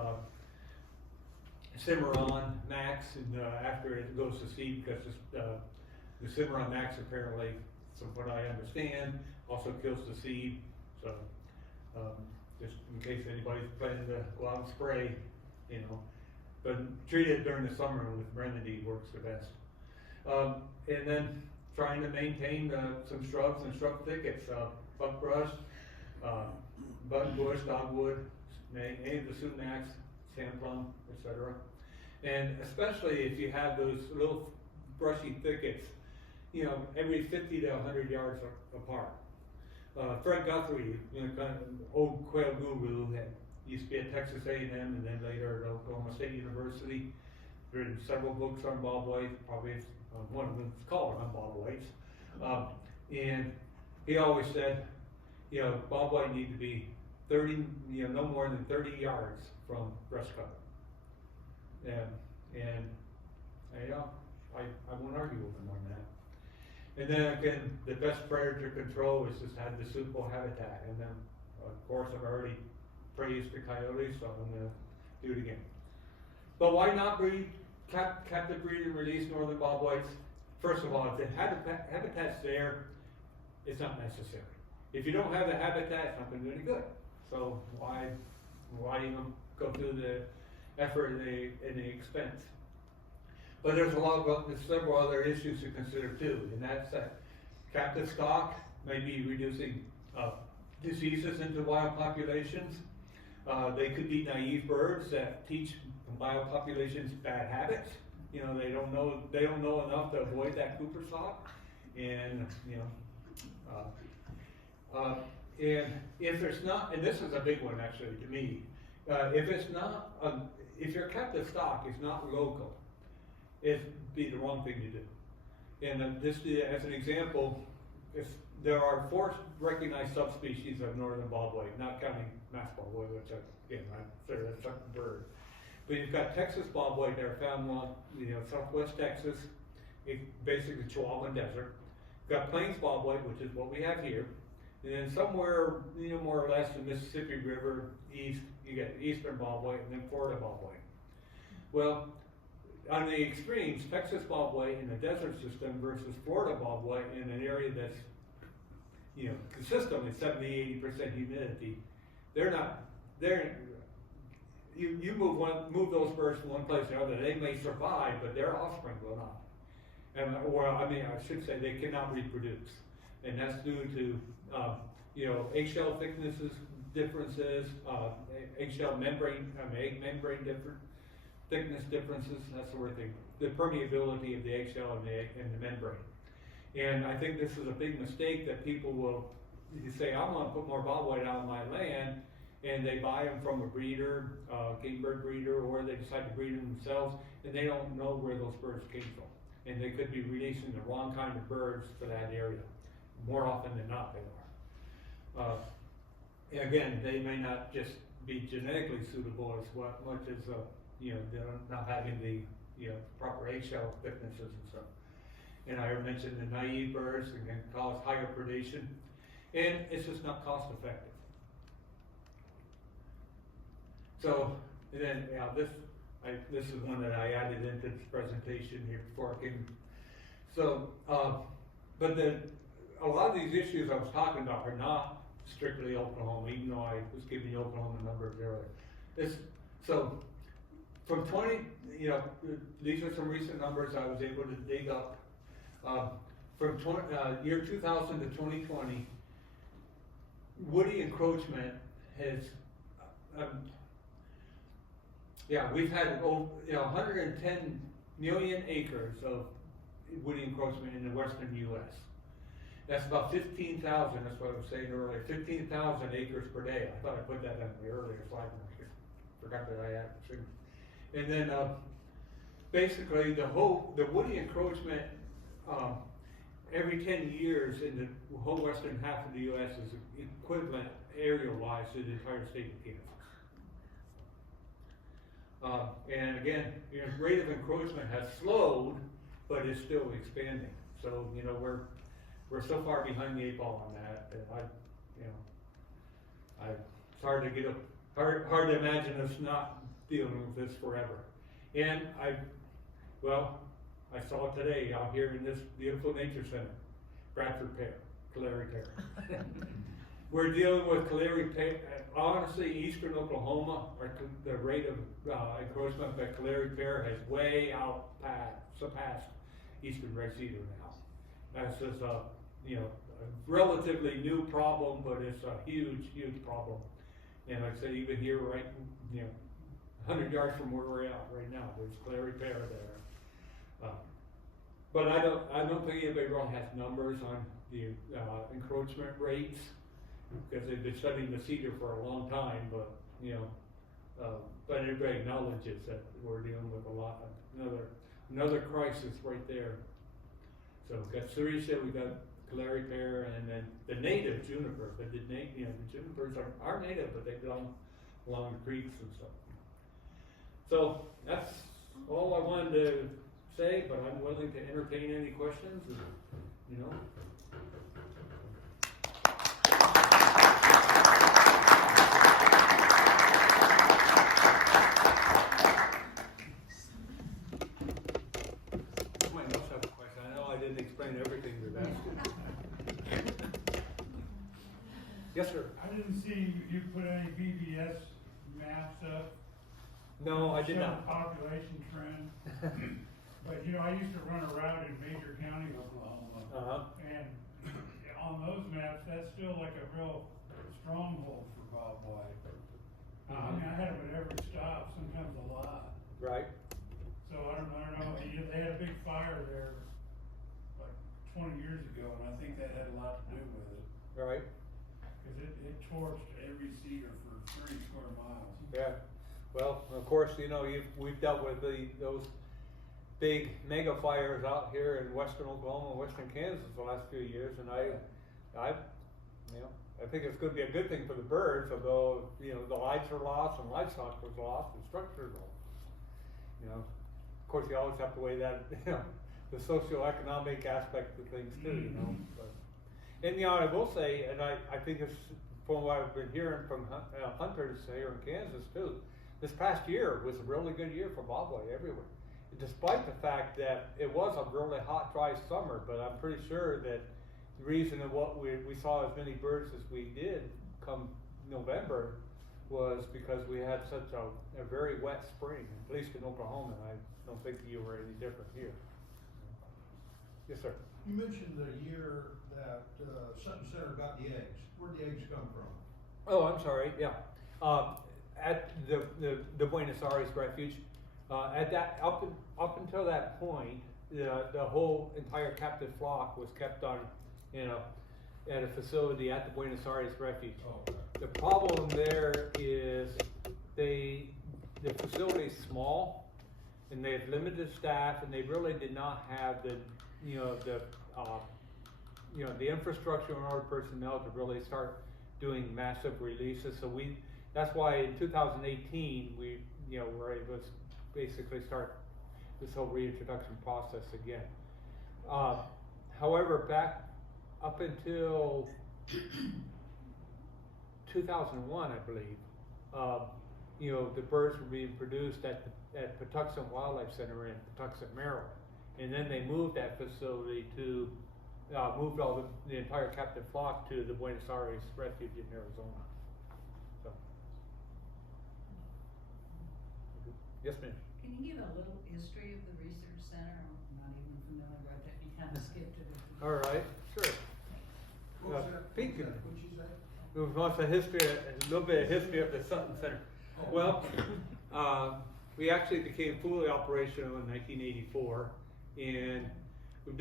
Cimarron Max, and after it goes to seed, because the Cimarron Max apparently, from what I understand, also kills the seed. So just in case anybody's planning to go out and spray, but treat it during the summer with Remedy works the best. And then trying to maintain some shrubs and shrub thickets, buckbrush, buttonbush, dogwood, any of the sumacs, sandplum, etc. And especially if you have those little brushy thickets, every 50 to 100 yards apart. Fred Guthrie, kind of an old quail guru that used to be at Texas A&M and then later at Oklahoma State University. Written several books on bobwhite, probably one of them is called on bobwhites. And he always said, bobwhite need to be 30, no more than 30 yards from brush cover. And I won't argue with him on that. And then again, the best predator control is just have the suitable habitat. And then, of course, I've already praised the coyotes, so I'm going to do it again. But why not breed, captive breed and release northern bobwhites? First of all, if the habitat's there, it's not necessary. If you don't have the habitat, it's not going to do any good. So why even go through the effort and the expense? But there's several other issues to consider too, and that's that captive stock may be reducing diseases into wild populations. They could be naive birds that teach wild populations bad habits. They don't know enough to avoid that Cooper sock, and And if there's not, and this is a big one actually to me, if it's not, if your captive stock is not local, it'd be the wrong thing to do. And just as an example, if there are 4 recognized subspecies of Northern Bobwhite, not counting Masked Bobwhite, which again, I'm sure that's a bird. But you've got Texas Bobwhite that are found along, southwest Texas, basically Chihuahuan Desert. You've got Plains Bobwhite, which is what we have here. And then somewhere, more or less the Mississippi River east, you get Eastern Bobwhite and then Florida Bobwhite. Well, on the extremes, Texas Bobwhite in the desert system versus Florida Bobwhite in an area that's, consistently 70–80% humidity, you move those birds from one place to another, they may survive, but their offspring will not. I should say they cannot reproduce. And that's due to, eggshell thicknesses differences, eggshell membrane, egg membrane thickness differences, that sort of thing. The permeability of the eggshell and the membrane. And I think this is a big mistake that people will say, I want to put more bobwhite out on my land, and they buy them from a breeder, game bird breeder, or they decide to breed them themselves, and they don't know where those birds came from. And they could be releasing the wrong kind of birds for that area. More often than not, they are. Again, they may not just be genetically suitable as much as they're not having the proper eggshell thicknesses and stuff. And I mentioned the naive birds and can cause higher predation, and it's just not cost effective. So, and then this is one that I added into this presentation here before I came. So, but a lot of these issues I was talking about are not strictly Oklahoma, even though I was giving you Oklahoma numbers earlier. So from these are some recent numbers I was able to dig up. From year 2000 to 2020, woody encroachment has, we've had 110 million acres of woody encroachment in the western U.S. That's about 15,000, that's what I was saying earlier, 15,000 acres per day. I thought I put that on the earlier slide, and I forgot that I had it. And then basically the woody encroachment every 10 years in the whole western half of the U.S. is equivalent area-wise to the entire state of Kansas. And again, rate of encroachment has slowed, but it's still expanding. So we're so far behind the 8 ball on that it's hard to imagine us not dealing with this forever. And I saw it today out here in this beautiful nature center, Bradford pear, Calais pear. We're dealing with Calais pear. Honestly, eastern Oklahoma, the rate of encroachment by Calais pear has way surpassed eastern red cedar now. That's just a relatively new problem, but it's a huge, huge problem. And like I said, even here, 100 yards from where we're at right now, there's Calais pear there. But I don't think anybody really has numbers on the encroachment rates, because they've been studying the cedar for a long time. But but everybody acknowledges that we're dealing with another crisis right there. So we've got Syriza, we've got Calais pear, and then the native juniper. But the junipers are native, but they belong along the creeks and stuff. So that's all I wanted to say, but I'm willing to entertain any questions. Somebody must have a question. I know I didn't explain everything to that. Yes, sir. I didn't see you put any BBS maps up. No, I did Show not. the population trend. But I used to run a route in Major County, Oklahoma. And on those maps, that's still like a real stronghold for bobwhite. I had them at every stop, sometimes a lot. Right. So I don't know. They had a big fire there like 20 years ago, and I think that had a lot to do with it. Right. Cause it torched every cedar for 30 square miles. Yeah, well, of course, you know, we've dealt with those big mega fires out here in western Oklahoma and western Kansas the last few years, and you know, I think it's going to be a good thing for the birds, although, you know, the lives are lost and livestock was lost and structures lost. You know, of course, you always have to weigh that, you know, the socioeconomic aspect of things too, you know. But, and, you know, I will say, and I think it's from what I've been hearing from hunters here in Kansas too, this past year was a really good year for bobwhite everywhere. Despite the fact that it was a really hot, dry summer, but I'm pretty sure that the reason of what we saw as many birds as we did come November was because we had such a very wet spring, at least in Oklahoma. I don't think you were any different here. Yes, sir. You mentioned the year that Sutton Center got the eggs. Where'd the eggs come from? Oh, I'm sorry. Yeah, at the Buenos Aires refuge. At that up until that point, the whole entire captive flock was kept on, you know, at a facility at the Buenos Aires refuge. Oh, okay. The problem there is the facility is small, and they have limited staff, and they really did not have the infrastructure and our personnel to really start doing massive releases. So that's why in 2018 we were able to basically start this whole reintroduction process again. However, back up until 2001, I believe, the birds were being produced at Patuxent Wildlife Center in Patuxent, Maryland, and then they moved that facility to moved all the entire captive flock to the Buenos Aires refuge in Arizona. So, yes, ma'am. Can you give a little history of the research center? I'm not even familiar with it. You kind of skipped it. All right, sure. What was that? Pink. What'd you say? We want a little bit of history of the Sutton Center. Well, we actually became fully operational in 1984, and we've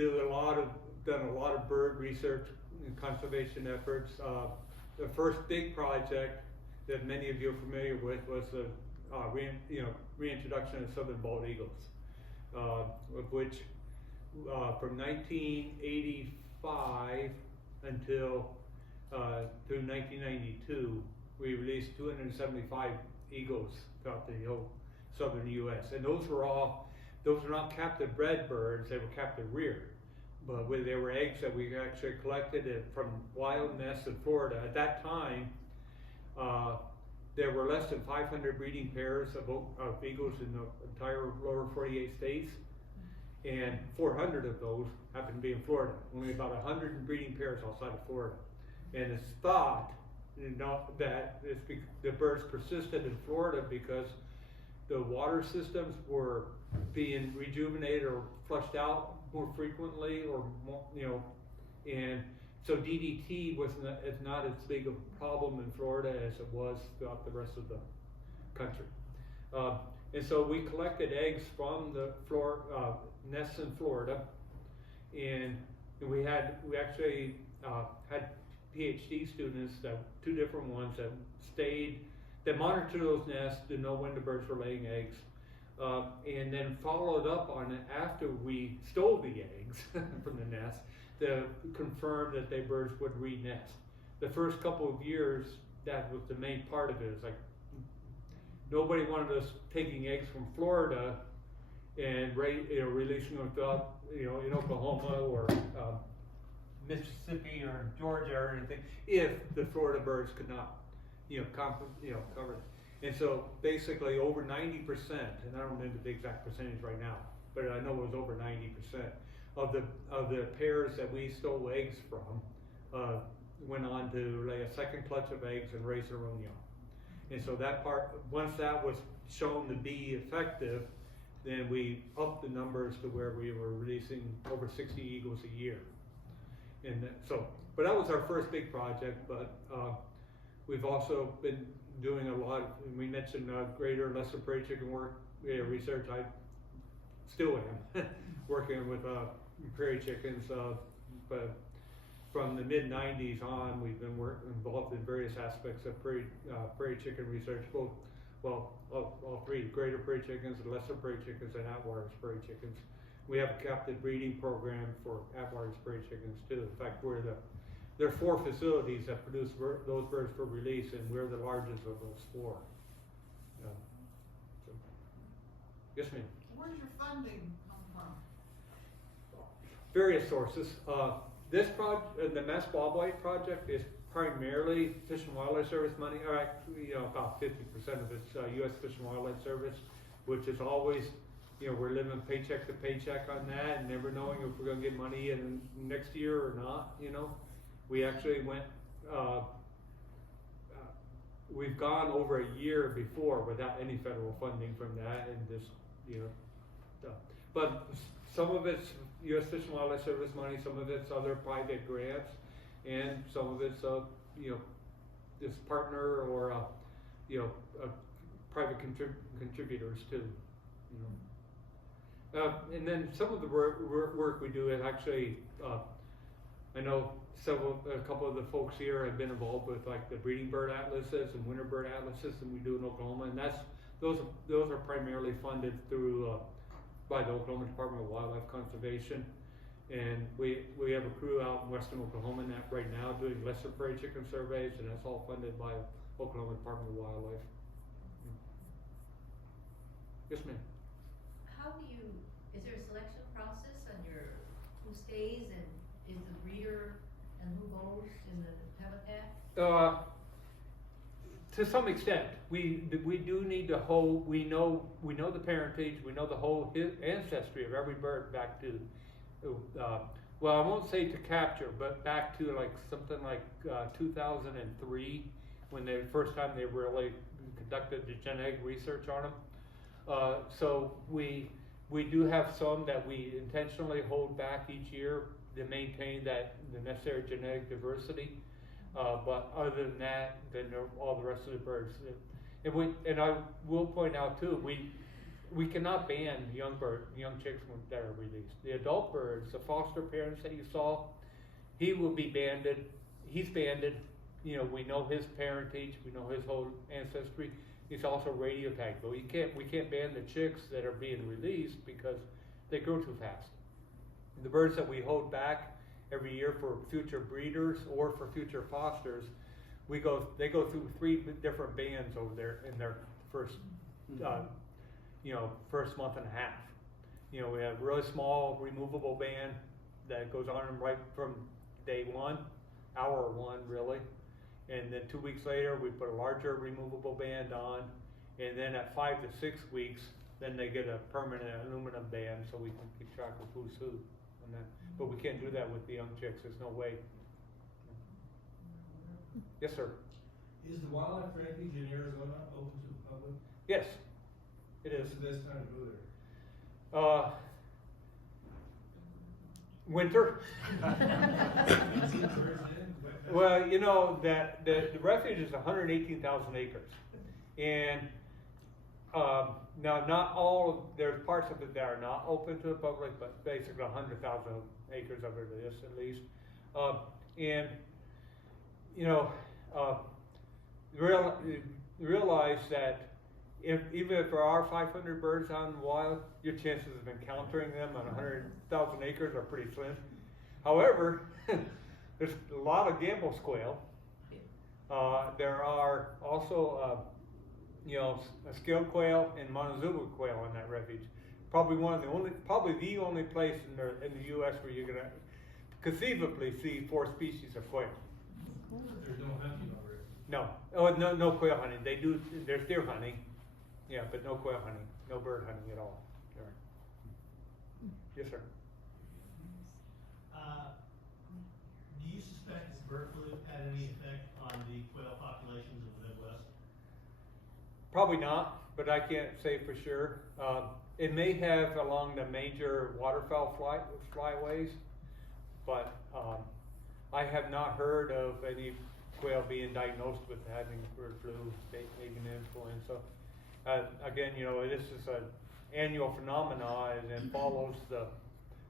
done a lot of bird research and conservation efforts. The first big project that many of you are familiar with was the reintroduction of southern bald eagles, of which from 1985 until through 1992, we released 275 eagles throughout the whole southern U.S. And those were not captive bred birds; they were captive reared. But they were eggs that we actually collected from wild nests in Florida. At that time, there were less than 500 breeding pairs of eagles in the entire lower 48 states, and 400 of those happened to be in Florida. Only about 100 breeding pairs outside of Florida. And it's thought that the birds persisted in Florida because the water systems were being rejuvenated or flushed out more frequently, or more, and so DDT is not as big a problem in Florida as it was throughout the rest of the country. And so we collected eggs from the nests in Florida, and we actually had PhD students, two different ones that monitored those nests to know when the birds were laying eggs, and then followed up on it after we stole the eggs from the nest to confirm that the birds would re-nest. The first couple of years, that was the main part of it. It's like nobody wanted us taking eggs from Florida and releasing them throughout, in Oklahoma or Mississippi or Georgia or anything, if the Florida birds could not, cover it. And so basically over 90%, and I don't remember the exact percentage right now, but I know it was over 90% of the pairs that we stole eggs from went on to lay a second clutch of eggs and raise their own young. And so that part, once that was shown to be effective, then we upped the numbers to where we were releasing over 60 eagles a year. And but that was our first big project, but we've also been doing a lot, we mentioned greater and lesser prairie chicken work, research. I still am working with prairie chickens, but from the mid-90s on, we've been involved in various aspects of prairie chicken research, both, well, all three, greater prairie chickens, lesser prairie chickens, and Atwater's prairie chickens. We have a captive breeding program for Atwater's prairie chickens too. In fact, there are 4 facilities that produce those birds for release, and we're the largest of those 4. So. Yes, ma'am. Where's your funding come from? Various sources. This project, the Masked Bobwhite project, is primarily Fish and Wildlife Service money. All right, about 50% of it's U.S. Fish and Wildlife Service, which is always, we're living paycheck to paycheck on that, and never knowing if we're going to get money in next year or not. We actually went. We've gone over a year before without any federal funding from that, and just stuff. But some of it's U.S. Fish and Wildlife Service money, some of it's other private grants, and some of it's this partner or private contributors too. And then some of the work we do is actually, I know a couple of the folks here have been involved with like the breeding bird atlases and winter bird atlases that we do in Oklahoma, and those are primarily funded through by the Oklahoma Department of Wildlife Conservation, and we have a crew out in western Oklahoma right now doing lesser prairie chicken surveys, and that's all funded by Oklahoma Department of Wildlife. Yes, ma'am. Is there a selection process on who stays and is the breeder and who goes in the habitat? To some extent, we do need to hold. We know the parentage. We know the whole ancestry of every bird back to. Well, I won't say to capture, but back to like something like 2003, when the first time they really conducted the genetic research on them. So we do have some that we intentionally hold back each year to maintain the necessary genetic diversity. But other than that, then all the rest of the birds. And I will point out too, we cannot ban young chicks that are released. The adult birds, the foster parents that you saw, he will be banded. He's banded. We know his parentage. We know his whole ancestry. He's also radio tagged, but we can't ban the chicks that are being released because they grow too fast. The birds that we hold back every year for future breeders or for future fosters, they go through 3 different bands over there in their first first month and a half. We have a really small removable band that goes on them right from day 1, hour 1 really, and then 2 weeks later we put a larger removable band on, and then at 5 to 6 weeks then they get a permanent aluminum band so we can keep track of who's who on that. But we can't do that with the young chicks. There's no way. Yes, sir. Is the wildlife refuge in Arizona open to the public? Yes, it is. What's the best time to go there? Winter. Well, that the refuge is 118,000 acres, and now not all. There's parts of it that are not open to the public, but basically 100,000 acres of it is at least. And realize that even if there are 500 birds out in the wild, your chances of encountering them on 100,000 acres are pretty slim. However, there's a lot of Gambel's quail. There are also, a scaled quail and Montezuma quail in that refuge. Probably the only place in the U.S. where you're gonna conceivably see 4 species of quail. There's no hunting over it. No, no quail hunting. They do. There's deer hunting, yeah, but no quail hunting, no bird hunting at all. Right. Yes, sir. Do you suspect that bird flu had any effect on the quail populations of the Midwest? Probably not, but I can't say for sure. It may have along the major waterfowl flyways, but I have not heard of any quail being diagnosed with having bird flu, avian influenza. Again, this is an annual phenomenon and follows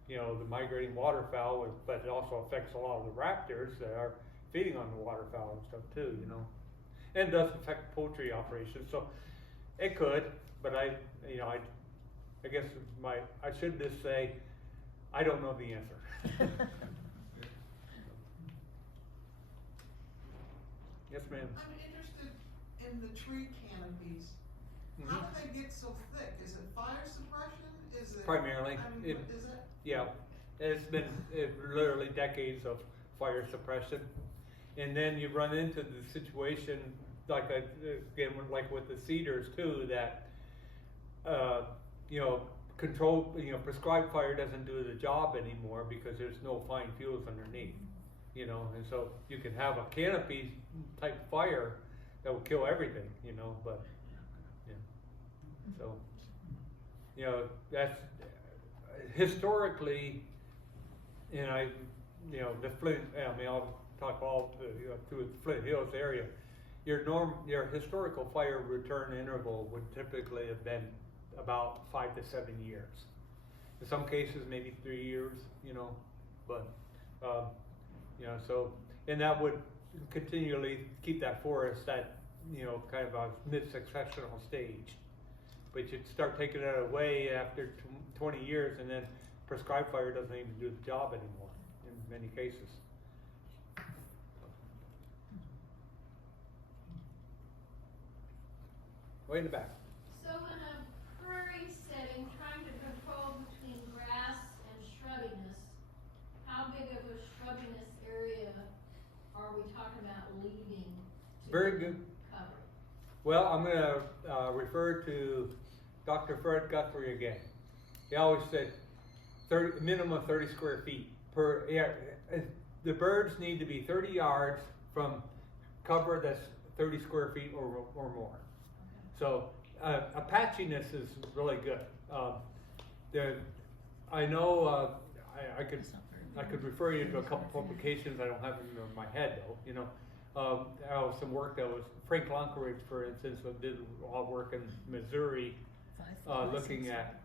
you know, the migrating waterfowl, but it also affects a lot of the raptors that are feeding on the waterfowl and stuff too, you know. And it does affect poultry operations, so it could, but I guess I should just say, I don't know the answer. Yes, ma'am. I'm interested in the tree canopies. Mhm. How do they get so thick? Is it fire suppression? Is it? Primarily, I mean, it- is it? Yeah, it's been literally decades of fire suppression. And then you run into the situation, like again, like with the cedars too, that, you know, prescribed fire doesn't do the job anymore because there's no fine fuels underneath, you know, and so you can have a canopy type fire that will kill everything, you know, but, yeah, so, you know, that's, historically, and you know, the Flint, I mean, I'll talk all through the Flint Hills area, your historical fire return interval would typically have been about 5 to 7 years. In some cases, maybe 3 years, you know, but, you know, so, and that would continually keep that forest at, you know, kind of a mid-successional stage. But you'd start taking it away after 20 years, and then prescribed fire doesn't even do the job anymore in many cases. Way in the back. So in a prairie setting, trying to control between grass and shrubbiness, how big of a shrubbiness area are we talking about leaving to Very good. cover? Well, I'm going to refer to Dr. Fred Guthrie again. He always said minimum of 30 square feet per. Yeah, the birds need to be 30 yards from cover that's 30 square feet or more. So a patchiness is really good. I know I could refer you to a couple publications. I don't have them in my head though. You know, some work that was Frank Lonkeridge, for instance, did a lot of work in Missouri, looking at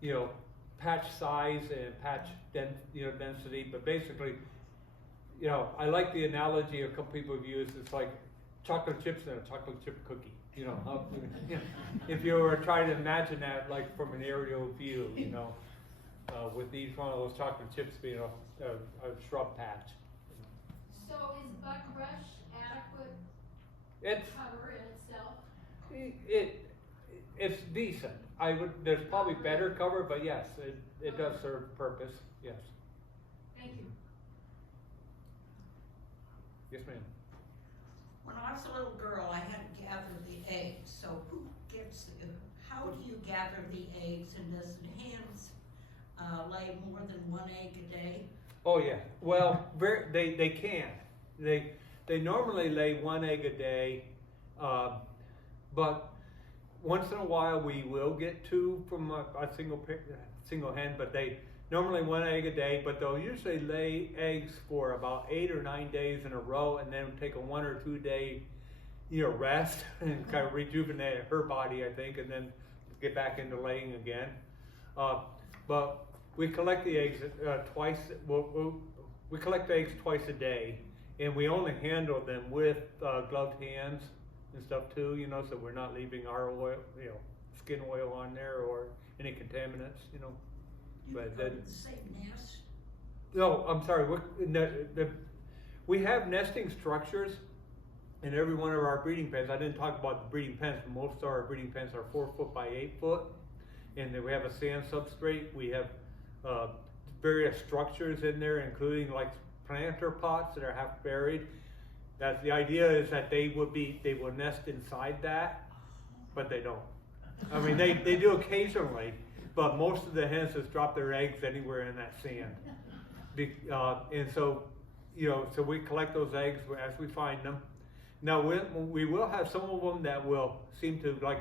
you know, patch size and patch density. But basically, you know, I like the analogy a couple people have used. It's like chocolate chips and a chocolate chip cookie. You know, if you were trying to imagine that, like from an aerial view, you know, with each one of those chocolate chips being a shrub patch. So is buckbrush adequate It's cover in itself? it's decent. There's probably better cover, but yes, it does serve purpose. Yes. Thank you. Yes, ma'am. When I was a little girl, I had to gather the eggs. So how do you gather the eggs, and does the hens lay more than one egg a day? Oh yeah. Well, they can. They normally lay one egg a day, but once in a while we will get two from a single hen. But they normally one egg a day. But they'll usually lay eggs for about 8 or 9 days in a row, and then take a 1 or 2 day, you know, rest and kind of rejuvenate her body, I think, and then get back into laying again. But we collect the eggs twice. We collect the eggs twice a day, and we only handle them with gloved hands and stuff too. You know, so we're not leaving our oil, you know, skin oil on there or any contaminants. You know. You But go then, to the same nest? no, I'm sorry. We have nesting structures in every one of our breeding pens. I didn't talk about the breeding pens. Most of our breeding pens are 4 foot by 8 foot, and then we have a sand substrate. We have various structures in there, including like planter pots that are half buried. That's the idea, is that they will nest inside that, but they don't. I mean, they do occasionally. But most of the hens just drop their eggs anywhere in that sand. And so, you know, so we collect those eggs as we find them. Now, we will have some of them that will seem to like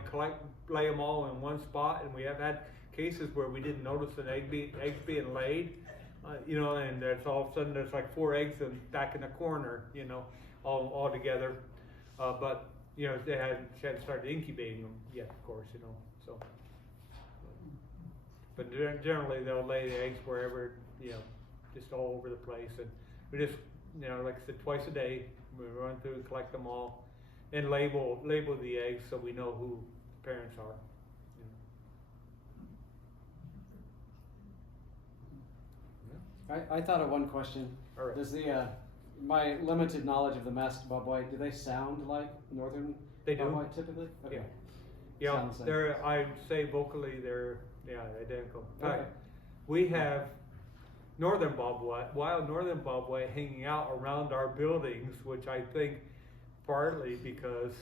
lay them all in one spot, and we have had cases where we didn't notice an eggs being laid, you know, and there's all of a sudden there's like 4 eggs back in the corner, you know, all together. But, you know, she hadn't started incubating them yet, of course, you know, so. But generally, they'll lay the eggs wherever, just all over the place. And we just, like I said, twice a day, we run through and collect them all, and label the eggs so we know who the parents are. I thought of one question. All right. Does my limited knowledge of the Masked Bobwhite, do they sound like Northern They do. Bobwhite typically? Okay. Yeah, Sound the same. they're, I'd say vocally they're, identical. In fact, Okay. we have Northern Bobwhite, wild Northern Bobwhite hanging out around our buildings, which I think partly because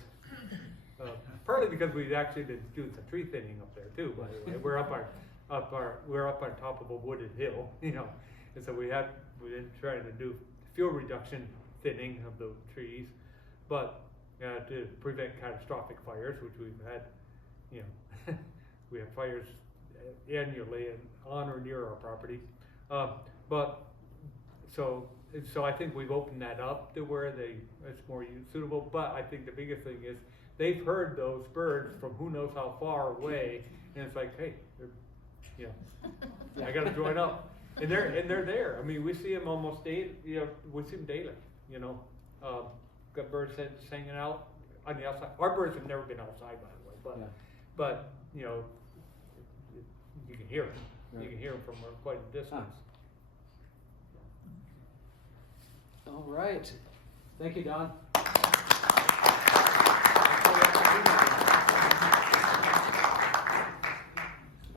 we've actually been doing some tree thinning up there too, by the way. We're up on top of a wooded hill, and so we've been trying to do fuel reduction thinning of the trees, but to prevent catastrophic fires, which we've had, we have fires annually on or near our property. But so I think we've opened that up to where it's more suitable. But I think the biggest thing is they've heard those birds from who knows how far away, and it's like, hey, I got to join up, and they're there. I mean, we see them almost daily. We see them daily. Got birds just hanging out on the outside. Our birds have never been outside, by the way, but you can hear them. Right. You can hear them from quite a distance. All right. Thank you, Don.